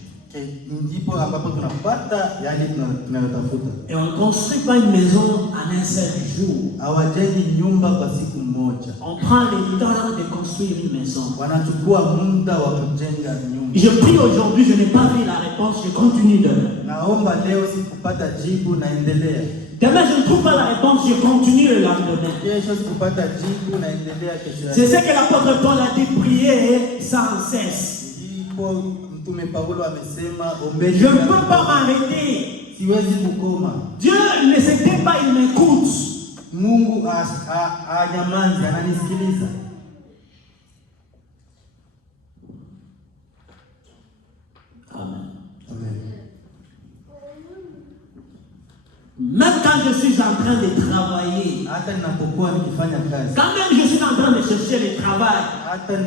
ndipo ambapo tunapata yale tunayotafuta. Et on ne construit pas une maison en un seul jour. Hawajengi nyumba kwa siku moja. On prend le temps de construire une maison. Wanachukua muda wa kujenga nyumba. Je prie aujourd'hui, je n'ai pas vu la réponse, je continue de. Naomba leo sikupata jibu, naendelea. Demain, je ne trouve pas la réponse, je continue le lendemain. Kesho sikupata jibu, naendelea kesho. C'est ce que l'apôtre Paul a dit, prier sans cesse. Mtume Paulo amesema Je ne peux pas m'arrêter. Siwezi kukoma. Dieu ne s'était pas, il m'écoute. Mungu anyamazi, ananisikiliza. Amen. Amen. Même quand je suis en train de travailler, Hata ninapokuwa nikifanya kazi, quand même je suis en train de chercher le travail, hata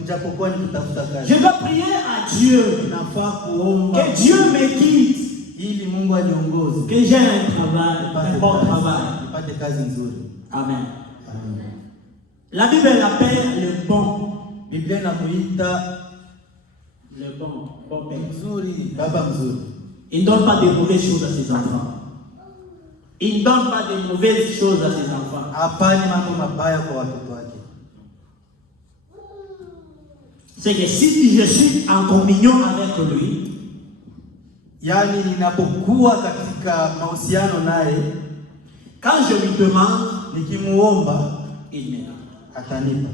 nijapokuwa nikitafuta kazi, je dois prier à Dieu. nafaa kuomba Que Dieu me guide. ili Mungu aniongoze, Que j'ai un travail, un bon travail. nipate kazi nzuri. Amen. Amen. La Bible l'appelle le bon. Biblia inamuita Le bon père. mzuri, baba mzuri. Il ne donne pas de mauvaises choses à ses enfants. Il ne donne pas de mauvaises choses à ses enfants. Hapana mambo mabaya kwa watoto wake. C'est que si je suis en communion avec lui, Yaani ninapokuwa katika mahusiano naye, quand je lui demande, nikimuomba il me donne. atanipa.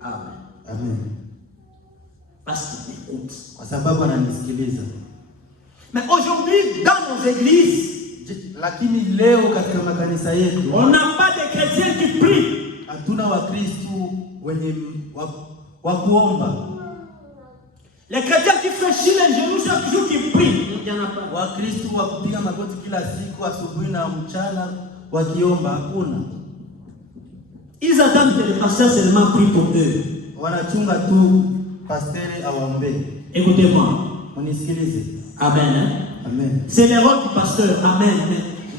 Amen. Amen. Parce qu'il m'écoute. Kwa sababu ananisikiliza. Mais aujourd'hui, dans nos églises, Lakini leo katika makanisa yetu on n'a pas de chrétiens qui prient. hatuna Wakristo wenye wa kuomba. Les chrétiens qui fléchissent les genoux chaque jour qui prient, il n'y en a pas. Wakristo wa kupiga magoti kila siku asubuhi na mchana wakiomba hakuna. Ils attendent que le pasteur seulement prie pour eux. Wanachunga tu pasteri awaombe. Écoutez-moi. Unisikilize. Amen. Hein? Amen. C'est le rôle du pasteur. Amen.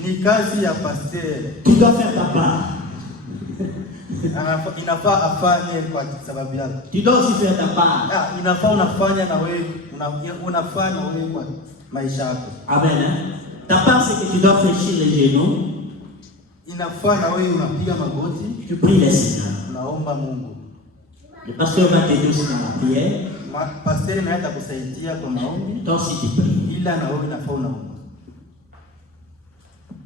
Ni kazi ya pasteri. Tu dois faire ta part. Inafaa afanye kwa sababu yako. Tu dois aussi faire ta part. Inafaa unafanya na wewe, unafanya na wewe kwa maisha yako. Amen. Hein? Ta part, c'est que tu dois fléchir les genoux. Inafaa na wewe unapiga magoti. Tu pries les Seigneur. Unaomba Mungu. Le pasteur va t'aider aussi dans la prière. Pasteri naye atakusaidia kwa maombi. Toi aussi tu pries. Ila na wewe inafaa unaomba.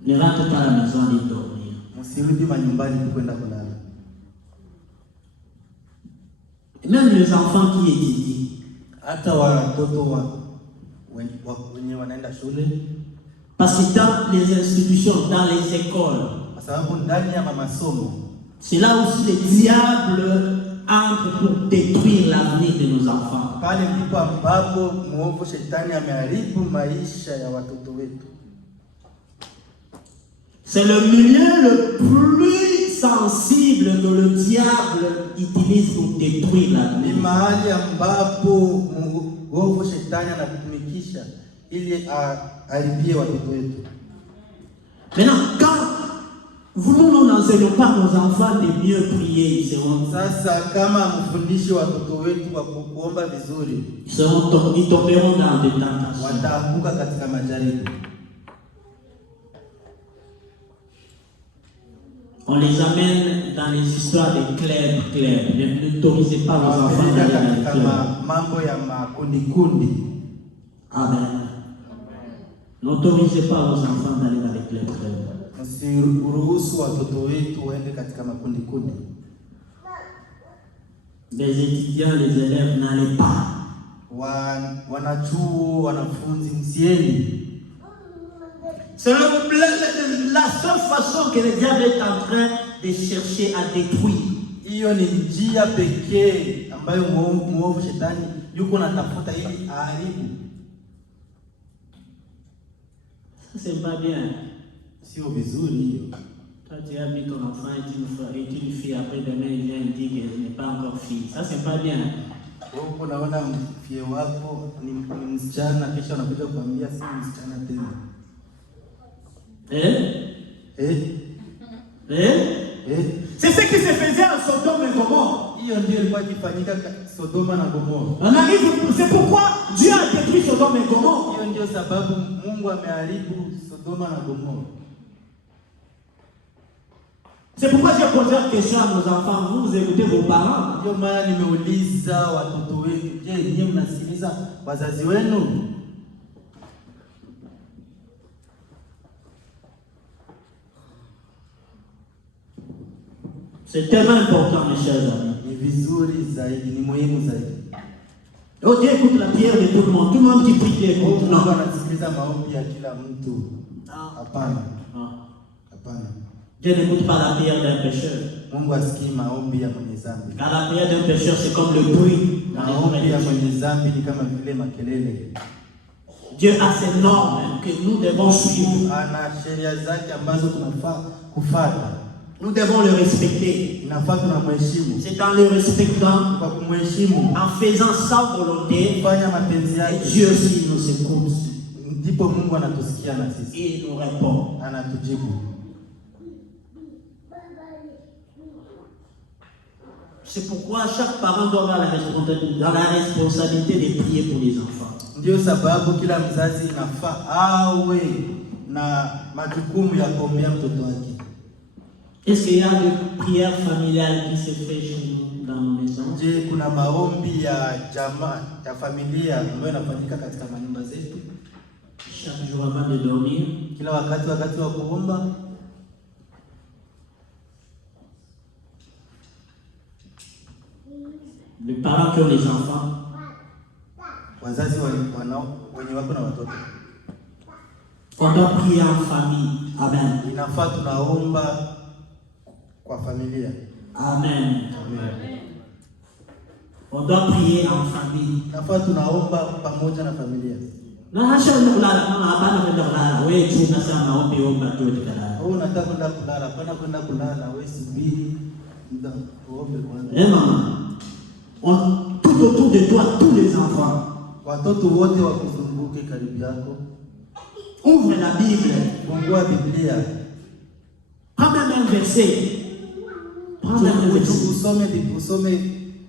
Ne rentre pas à la maison et dormir. Msirudi manyumbani kwenda kulala. Et même les enfants qui étudient. Hata watoto wenye wanaenda shule. Parce que dans les institutions, dans les écoles, Kwa sababu ndani ya masomo, c'est là aussi le diable entre pour détruire l'avenir de nos enfants. pale ndipo ambapo muovu shetani ameharibu maisha ya watoto wetu. C'est le milieu le plus sensible que le diable utilise pour détruire Ni l'avenir. mahali ambapo muovu shetani anatumikisha ili aharibie watoto wetu. Maintenant, quand nous n'enseignons pas nos enfants de mieux prier, ils Sasa kama mfundishi watoto wetu kwa kuomba vizuri, ils tomberont dans des tentations. wataanguka katika majaribu. On les amène dans les histoires de clubs. N'autorisez pas vos enfants d'aller dans les clubs. Mambo ya makundi. Amen. N'autorisez pas vos enfants d'aller dans les clubs. Msiruhusu watoto wetu waende katika makundi. Les étudiants, les élèves n'allez pas. Wanachuo, wanafunzi msieni. C'est la seule façon que le diable est en train de chercher à détruire. Hiyo ni njia pekee ambayo muovu shetani yuko anatafuta ili aharibu. C'est pas bien. Sio vizuri hiyo. Toi, tu as mis ton enfant et une fille, après demain, il vient et dit qu'elle n'est pas encore fille. Ça, c'est pas bien. Wewe unaona mfie wako ni msichana, kisha unakuja kuambia si msichana tena. C'est ce qui se faisait en Sodome et Gomorrhe. Hiyo ndio ilikuwa ikifanyika Sodoma na Gomora. On arrive, c'est pourquoi Dieu a Sodome et Gomorrhe. Hiyo ndio sababu Mungu ameharibu Sodoma na Gomora. C'est pourquoi j'ai posé la question à nos enfants. Vous écoutez vos parents? Ndio maana nimeuliza watoto wetu, je, nyinyi mnasikiliza wazazi wenu? C'est tellement important, mes chers amis. Ni vizuri zaidi, ni muhimu zaidi. Oh, Dieu écoute la prière de tout le monde. Tout le monde qui prie, Dieu écoute. Mungu Non. anasikiliza maombi ya kila mtu. Hapana. Non. Hapana. Dieu n'écoute pas la prière d'un pécheur. Mungu asikii maombi ya mwenye dhambi. Car la prière d'un pécheur, c'est comme le bruit dans les Maombi ya oreilles. mwenye dhambi ni kama vile makelele. Dieu a ses normes que nous devons suivre. Ana sheria zake ambazo tunafaa kufuata. Nous devons le respecter. Inafaa tunamheshimu. C'est en le respectant, Kwa kumheshimu, en faisant sa volonté, kufanya mapenzi et yake, Dieu aussi nous écoute. ndipo Mungu anatusikia na sisi. Et il nous répond. Anatujibu. C'est pourquoi chaque parent doit avoir la responsabilité de prier pour les enfants. Ndio sababu kila mzazi inafaa awe na majukumu ya kuombea mtoto wake. Est-ce qu'il y a des prières familiales qui se fait chez nous dans nos maisons? Je, kuna maombi ya jamaa ya familia ambayo inafanyika katika manyumba zetu Chaque jour avant de dormir. kila wakati wa kuomba? Les parents qui ont les enfants, Wazazi wenye wako na watoto on doit prier en famille. Amen. inafaa tunaomba kwa familia. Amen. Amen. On doit prier en famille. Inafaa tunaomba pamoja na familia. Na hasha kulala mama hapana kwenda kulala. Wewe tu unasema maombi omba tu utalala. Wewe unataka kwenda kulala, hapana kwenda kulala, wewe subiri muda uombe kwanza. Eh maman. Tout autour de toi, tous les enfants. Watoto wote wakuzunguke karibu yako. Ouvre la Bible. Fungua Biblia. Prends même un verset. Prends même un verset. Usome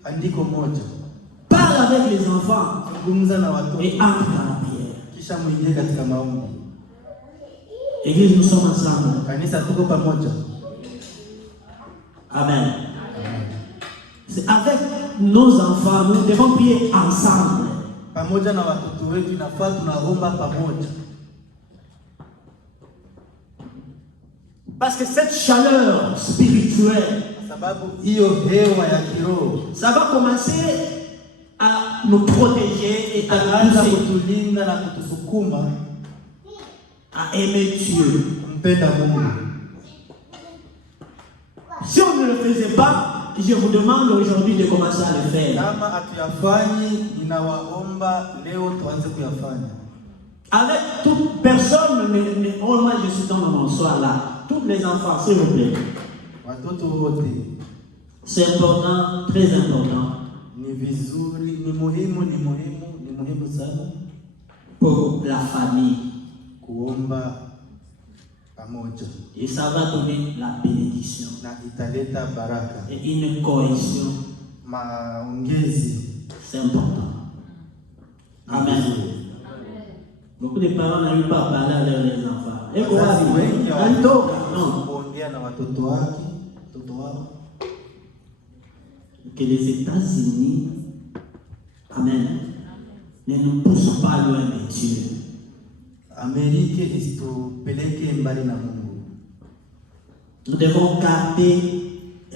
andiko moja. Parle avec les enfants. Zungumza na watoto. Et entre dans la prière. Kisha muingie katika maombi. Église, nous sommes ensemble. Kanisa tuko pamoja. Amen. C'est avec nos enfants, nous devons prier ensemble. Pamoja na watoto wetu inafaa tunaomba pamoja. Parce que cette chaleur spirituelle, Sababu hiyo hewa ya kiroho ça va commencer à nous protéger et à itaanza nous pousser kutulinda na kutusukuma à aimer Dieu. kumpenda Mungu. Si on ne le faisait pas, je vous demande aujourd'hui de commencer à le faire. Kama hatuyafanyi, ninawaomba leo tuanze kuyafanya. Avec toute personne, oh, moi je suis dans mon soir là, tous les enfants, s'il vous plaît. Watoto wote C'est important, très important, ni vizuri, ni muhimu sana pour la famille. kuomba pamoja Et ça va donner la bénédiction na italeta baraka. et une cohésion. Maongezi C'est important. Amen. Beaucoup de parents n'arrivent pas à parler avec les enfants. Et quoi? Wazazi wengi Alitoka. hawawezi Non. kuongea na watoto wao. Que les États-Unis, amen, ne nous poussent pas loin de Dieu. Amerika isitupeleke mbali na Mungu. Nous devons garder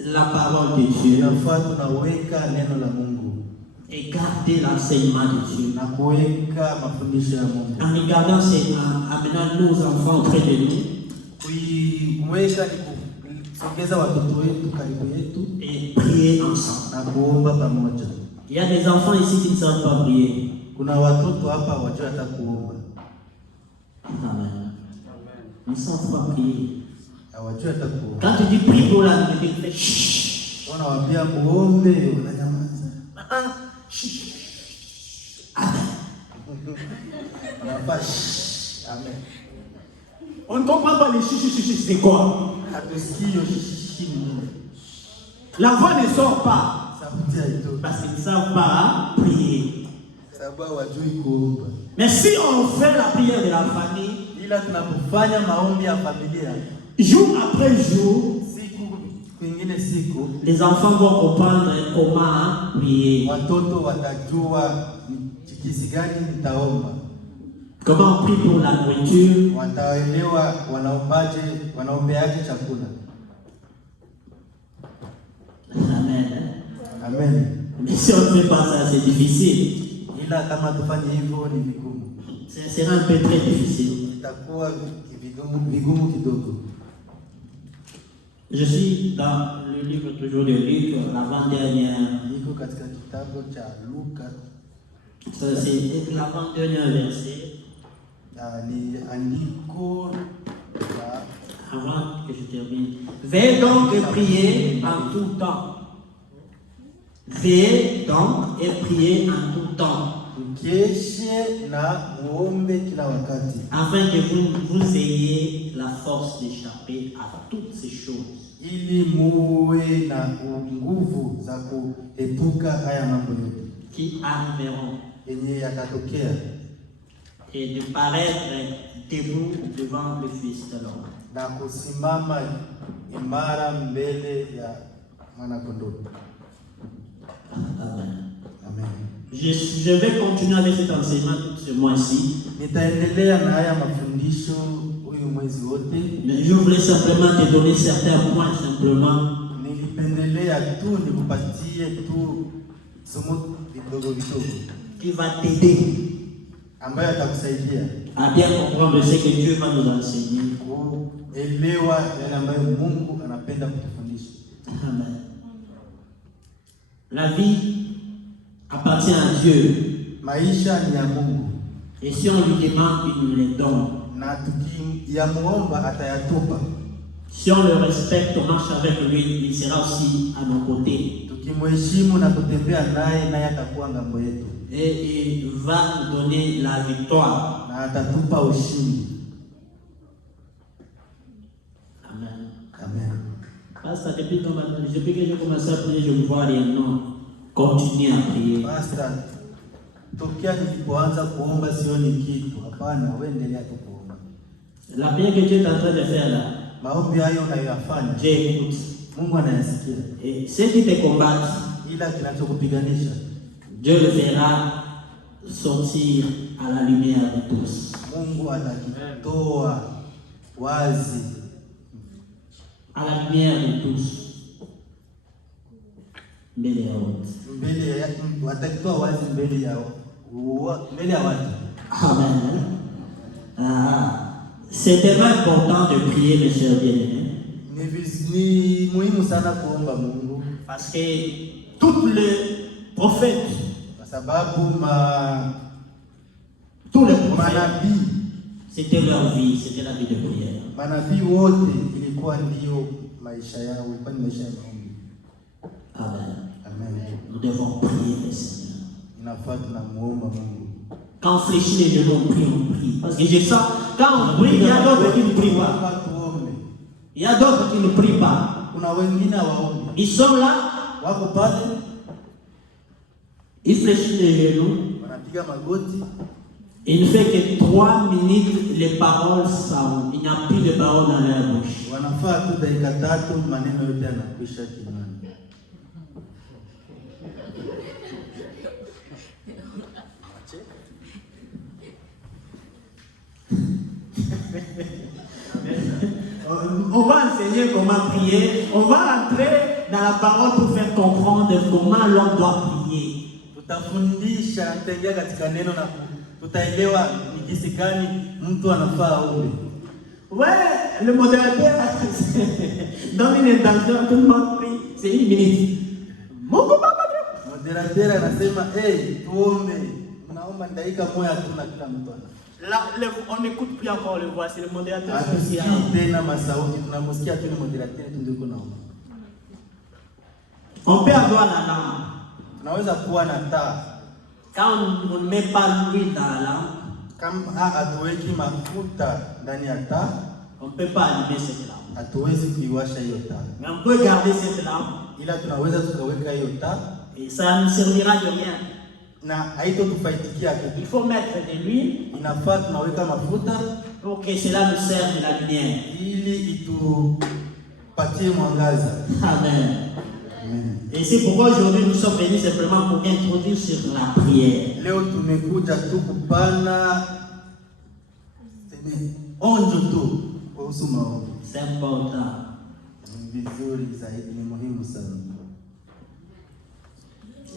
la parole de Dieu Inafaa tunaweka neno la Mungu et garder l'enseignement de Dieu. na kuweka mafundisho ya Mungu. En regardant en amenant nos enfants auprès de nous Kuiweka ni kusogeza watoto wetu karibu yetu et prier ensemble. na kuomba pamoja. Il y a des enfants ici qui ne savent pas prier. Kuna watoto hapa wajua hata kuomba. Amen. Ils ne savent pas prier. Hawajui hata kuomba. Quand tu dis prie pour la vérité, tu fais chut. Wanawaambia muombe, wananyamaza. Amen. Wanafaa amen. On ne comprend pas les chichi, c'est quoi? Hatusikii hiyo shishi nini. La voix ne sort pas Sauti haitoki. parce qu'ils ne savent pas prier. sababu hawajui kuomba. Mais si on fait la prière de la famille, Ila tunapofanya maombi ya familia jour après jour, siku kwingine siku, les enfants vont comprendre comment prier. watoto watajua jinsi gani nitaomba. Comment on prie pour la nourriture. Wataelewa wanaombeaje chakula. Amen. Amen. Mais si on ne fait pas ça, c'est difficile. Ila kama tufanye hivyo ni vigumu. Ce sera un peu très difficile. Itakuwa vigumu kidogo. Je suis dans le livre toujours de Luc, l'avant-dernière. Niko katika kitabu cha Luka. Ça, c'est l'avant-dernier verset. Ni andiko Avant que je termine. Veillez donc et priez en tout temps. Veillez donc et priez en tout temps. Mkeshe na muombe kila wakati. Afin que vous ayez la force d'échapper à toutes ces choses. Ili muwe na nguvu za kuepuka haya mambo yote. Qui arriveront. Yenye yatatokea. Et de paraître debout devant le Fils de l'homme. Na kusimama imara mbele ya mwana-kondoo. Amen. Amen. Je vais continuer avec cet enseignement tout ce mois-ci. Nitaendelea na haya mafundisho huyu mwezi wote. Mais je voulais simplement te donner certains points simplement. Nilipendelea tu nikupatie tu somo vidogo vidogo Qui va t'aider ambayo atakusaidia à bien comprendre ce que Dieu va nous enseigner. kuelewa yale ambayo Mungu anapenda kutufundisha. Amen. La vie appartient à Dieu. Maisha ni ya Mungu. Et si on lui demande, il nous les donne. Na tukiyamuomba atayatupa. Si on le respecte, on marche avec lui, il sera aussi à nos côtés. Tukimheshimu na kutembea naye atakuwa ngambo yetu. Et il va nous donner la victoire. Na atatupa ushindi. Amen. Amen. Pasteur, depuis que j'ai commencé à prier, je ne vois rien. Non. Continue à prier. Pastor, tokea nilipoanza kuomba sioni kitu. Hapana, wewe endelea tu kuomba. La prière que Dieu est en train de faire là, Maombi hayo unayoyafanya Dieu écoute. Mungu anayasikia. Et ceux qui te combattent, Ila kinachokupiganisha Dieu le verra sortir à la lumière de tous. Mungu atakitoa wazi À la lumière de tous. Mbele ya wote. watakitoa wazi mbele ya watu. Amen. C'est tellement important de prier, mes chers bien-aimés. Ni muhimu sana kuomba Mungu. Parce que tous les prophètes, Kwa sababu tous les prophètes, manabii, c'était leur vie, c'était la vie de prière. manabii wote ilikuwa ndio maisha yao, ilikuwa ni maisha ya maombi. Amen. Amen. Nous devons prier le Seigneur. Inafaa tunamuomba Mungu. Quand on fléchit les genoux, on prie. Parce que je sens, quand on prie, il y a d'autres qui ne prient pas. Il y a d'autres qui ne prient pas. Kuna wengine hawaombi. Ils sont là, Wako pale, ils fléchissent les genoux. wanapiga magoti. Il ne fait que 3 minutes, les paroles s'en. Il n'y a plus de paroles dans leur bouche. Wanafaa tu dakika 3 maneno yote yanakwisha kinywani. On va enseigner comment prier. On va rentrer dans la parole pour faire comprendre comment l'homme doit prier. Tutafundisha, tutaingia katika neno na tutaelewa ni jinsi gani mtu anafaa aombe. Ouais, le modérateur donne une intention, tout le monde prie. C'est 1 minute. Moderateur anasema, tuombe. Mnaomba dakika moja tu na kila mtu ana. Là, on n'écoute plus encore le voix, c'est le modérateur social. Tena masauti tunamsikia tu ni moderateur tu ndio naomba. On peut avoir la lampe. Tunaweza kuwa na taa. Quand on ne met pas l'huile dans la lampe, Kama hatuweki mafuta ndani ya taa, on ne peut pas allumer cette lampe. hatuwezi kuiwasha hiyo taa. Mais on peut garder cette lampe Ila tunaweza tukaweka hiyo taa et ça ne servira de rien. na haitotufaitikia kitu. Il faut mettre de l'huile Inafaa tunaweka mafuta pour que cela nous serve de la lumière. ili itupatie mwangaza. Amen. Amen. Et c'est pourquoi aujourd'hui nous sommes venus simplement pour introduire sur la prière. Leo tumekuja tu kupana onjo tu kuhusu maombi. C'est important. Ni vizuri zaidi, ni muhimu sana.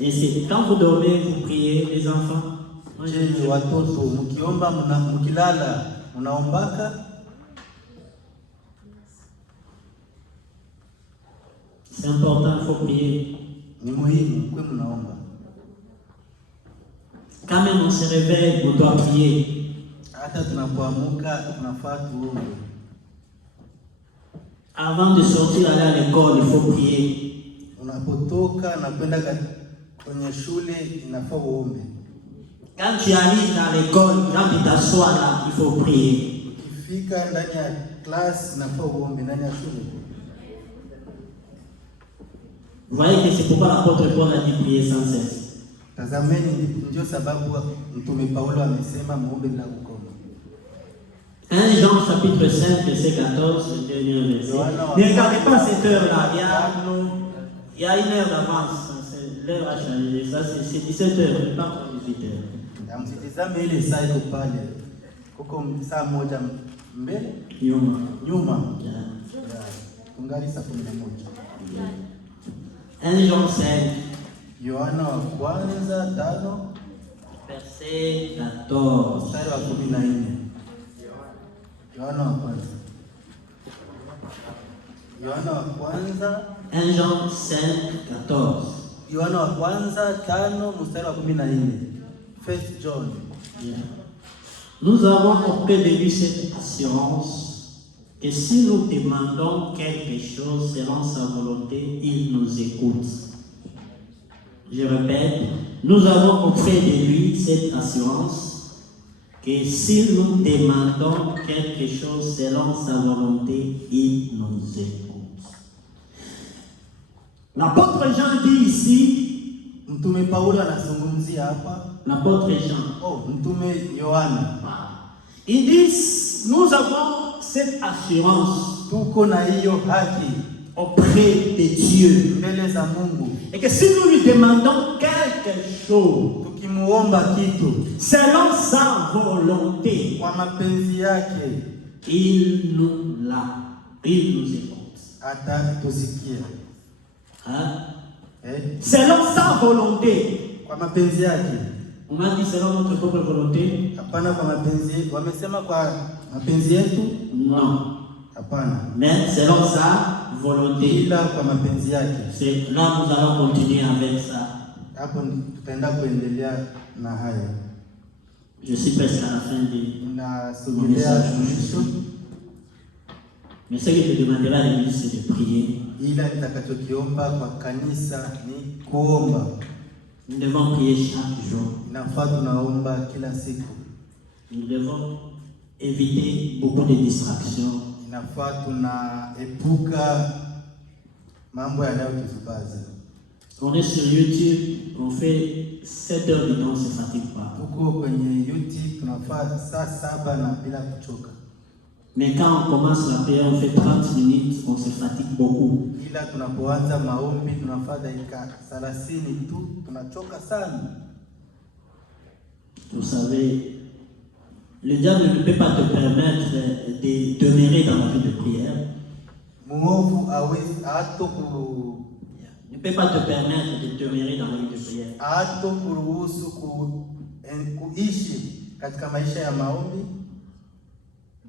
Et c'est quand vous dormez, vous priez, les enfants. Je, watoto mkiomba, mkilala mnaombaka? C'est important, il faut prier. Ni muhimu kwa mnaomba. Quand même on se réveille, on doit prier. Hata tunapoamuka tunafaa tuombe. Avant de sortir aller à l'école, il faut prier. Unapotoka na kwenda kwenye shule inafaa uombe. Quand tu arrives à l'école, quand tu t'assois là, il faut prier. Ukifika ndani ya class inafaa uombe ndani ya shule. Vous voyez que c'est pourquoi l'apôtre Paul a dit prier sans cesse. Tazameni, ndio sababu mtume Paulo amesema muombe bila kukoma. 1 Jean chapitre 5 verset 14, le dernier verset. Ne regardez pas cette heure-là, il y a une heure d'avance. L'heure a changé, ça c'est 17 heures, pas pour 18 heures. Msitizame ile saa iko pale. Kuko saa moja mbele nyuma. Kungali saa 11. 1 Jean 5 Yohana wa kwanza 5 verset 14. Mstari wa 14. Yohana wa kwanza. Yohana wa kwanza 1 Jean 5 14. Yohana wa kwanza 5 mstari wa 14. First John. Nous avons auprès de lui cette assurance que si nous demandons quelque chose selon sa volonté, il nous écoute. Je répète, nous avons auprès de lui cette assurance que si nous demandons quelque chose selon sa volonté, il nous écoute. L'apôtre Jean dit ici, Mtume Paulo anazungumzia hapa. L'apôtre Jean. Mtume Yohana. Ils disent, nous avons cette assurance tuko na hiyo haki auprès de Dieu. mbele za Mungu. Et que si nous lui demandons quelque chose, tukimuomba kitu selon sa volonté, kwa mapenzi yake, il nous écoute. Atatusikia. Selon sa volonté. Kwa mapenzi yake. On a dit selon notre propre volonté. Hapana kwa mapenzi yetu. Wamesema kwa mapenzi yetu? Non. Hapana. Mais selon sa volonté. Ila kwa mapenzi yake. C'est là nous allons continuer avec ça. Hapo tutaenda kuendelea na hayo. Je suis presque à la fin de mon message. Mais ce que je demanderai à l'église, c'est de prier. Ila nitakachokiomba kwa kanisa ni kuomba. Nous devons prier chaque jour. Inafaa tunaomba kila siku. Nous devons éviter beaucoup de distractions. Inafaa tunaepuka mambo yanayotuzubaza. On est sur YouTube, on fait 7 heures de temps, on ne se fatigue pas. Tuko kwenye YouTube tunafaa saa 7 na bila kuchoka. Mais quand on commence la prière, on fait 30 minutes, on se fatigue beaucoup. Ila tunapoanza maombi tunafaa dakika 30 tu, tunachoka sana. Vous savez, le diable ne peut pas te permettre de demeurer dans la vie de prière. Muovu ne peut pas te permettre de demeurer dans la vie de prière. Hatokuruhusu kuishi katika maisha ya maombi.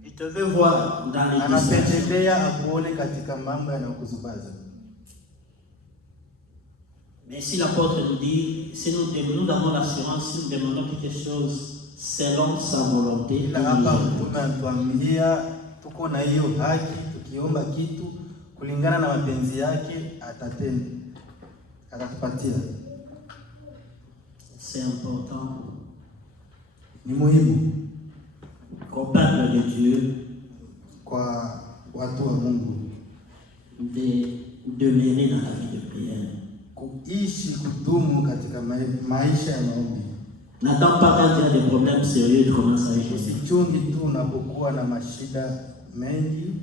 Il te veut voir dans les anapendelea akuone katika mambo yanayokuzubaza. Mais si l'apôtre nous dit, si nous avons l'assurance, si nous demandons quelque chose selon sa volonté, ila hapa mtume anatuambia tuko na hiyo haki, tukiomba kitu kulingana na mapenzi yake atatenda, atatupatia. C'est important. Ni muhimu qu'au peuple de Dieu, kwa watu wa Mungu, de mener dans la vie de prière. Kuishi kudumu katika maisha ya maombi. N'attends pas quand il y a des problèmes sérieux, tu commences à gêner. Usichungi tu unapokuwa na mashida mengi,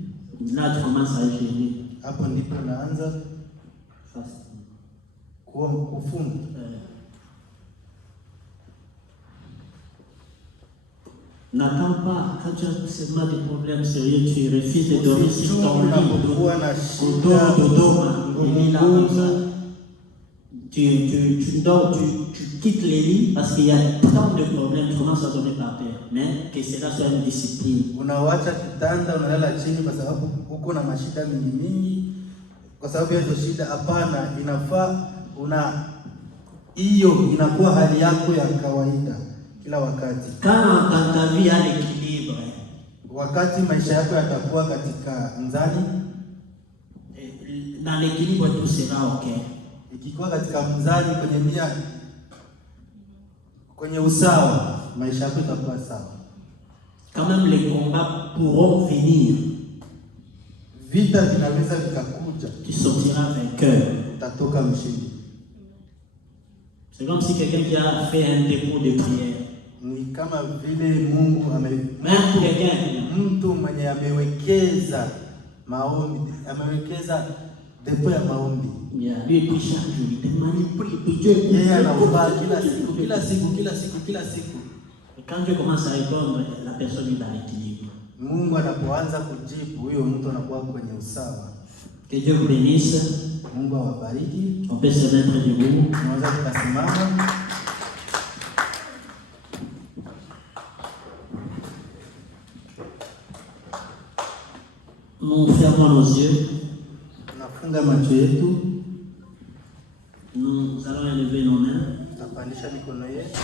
Là, tu commences à gêner. hapo ndipo naanza kufunga. N'attends pas, quand tu as seulement des problèmes sérieux, tu refuses de dormir sur ton lit, tu dors, tu quittes les lits parce qu'il y a tant de problèmes, tu commences à dormir par terre. Mais que cela soit une discipline. Unawacha kitanda unalala chini kwa sababu uko na mashida mingi, kwa sababu ya hizo shida. Hapana, inafaa hiyo inakuwa hali yako ya kawaida kila wakati. Quand dans ta vie il y a l'équilibre, wakati maisha yako yatakuwa katika mzani, dans l'équilibre tout sera ok. Ikikuwa katika mzani kwenye usawa, maisha yako itakuwa sawa. Quand même les combats pourront venir, vita vinaweza vikakuja, tu sortiras vainqueur. Utatoka mshindi. C'est comme si quelqu'un qui a fait un dépôt de prière. Ni kama vile Mungu mtu mwenye amewekeza maombi, amewekeza depo ya maombi. Lui prie chaque jour, il te manipule. Yeye anaomba kila siku. Et quand Dieu commence à répondre, la personne est dans l'équilibre. Mungu anapoanza kujibu, huyo mtu anakuwa kwenye usawa. Que Dieu vous bénisse. Mungu awabariki. On peut se mettre debout. Tunaweza tukasimama. Nous fermons nos yeux. Tunafunga macho yetu. Nous allons élever nos mains. Tutapandisha mikono yetu.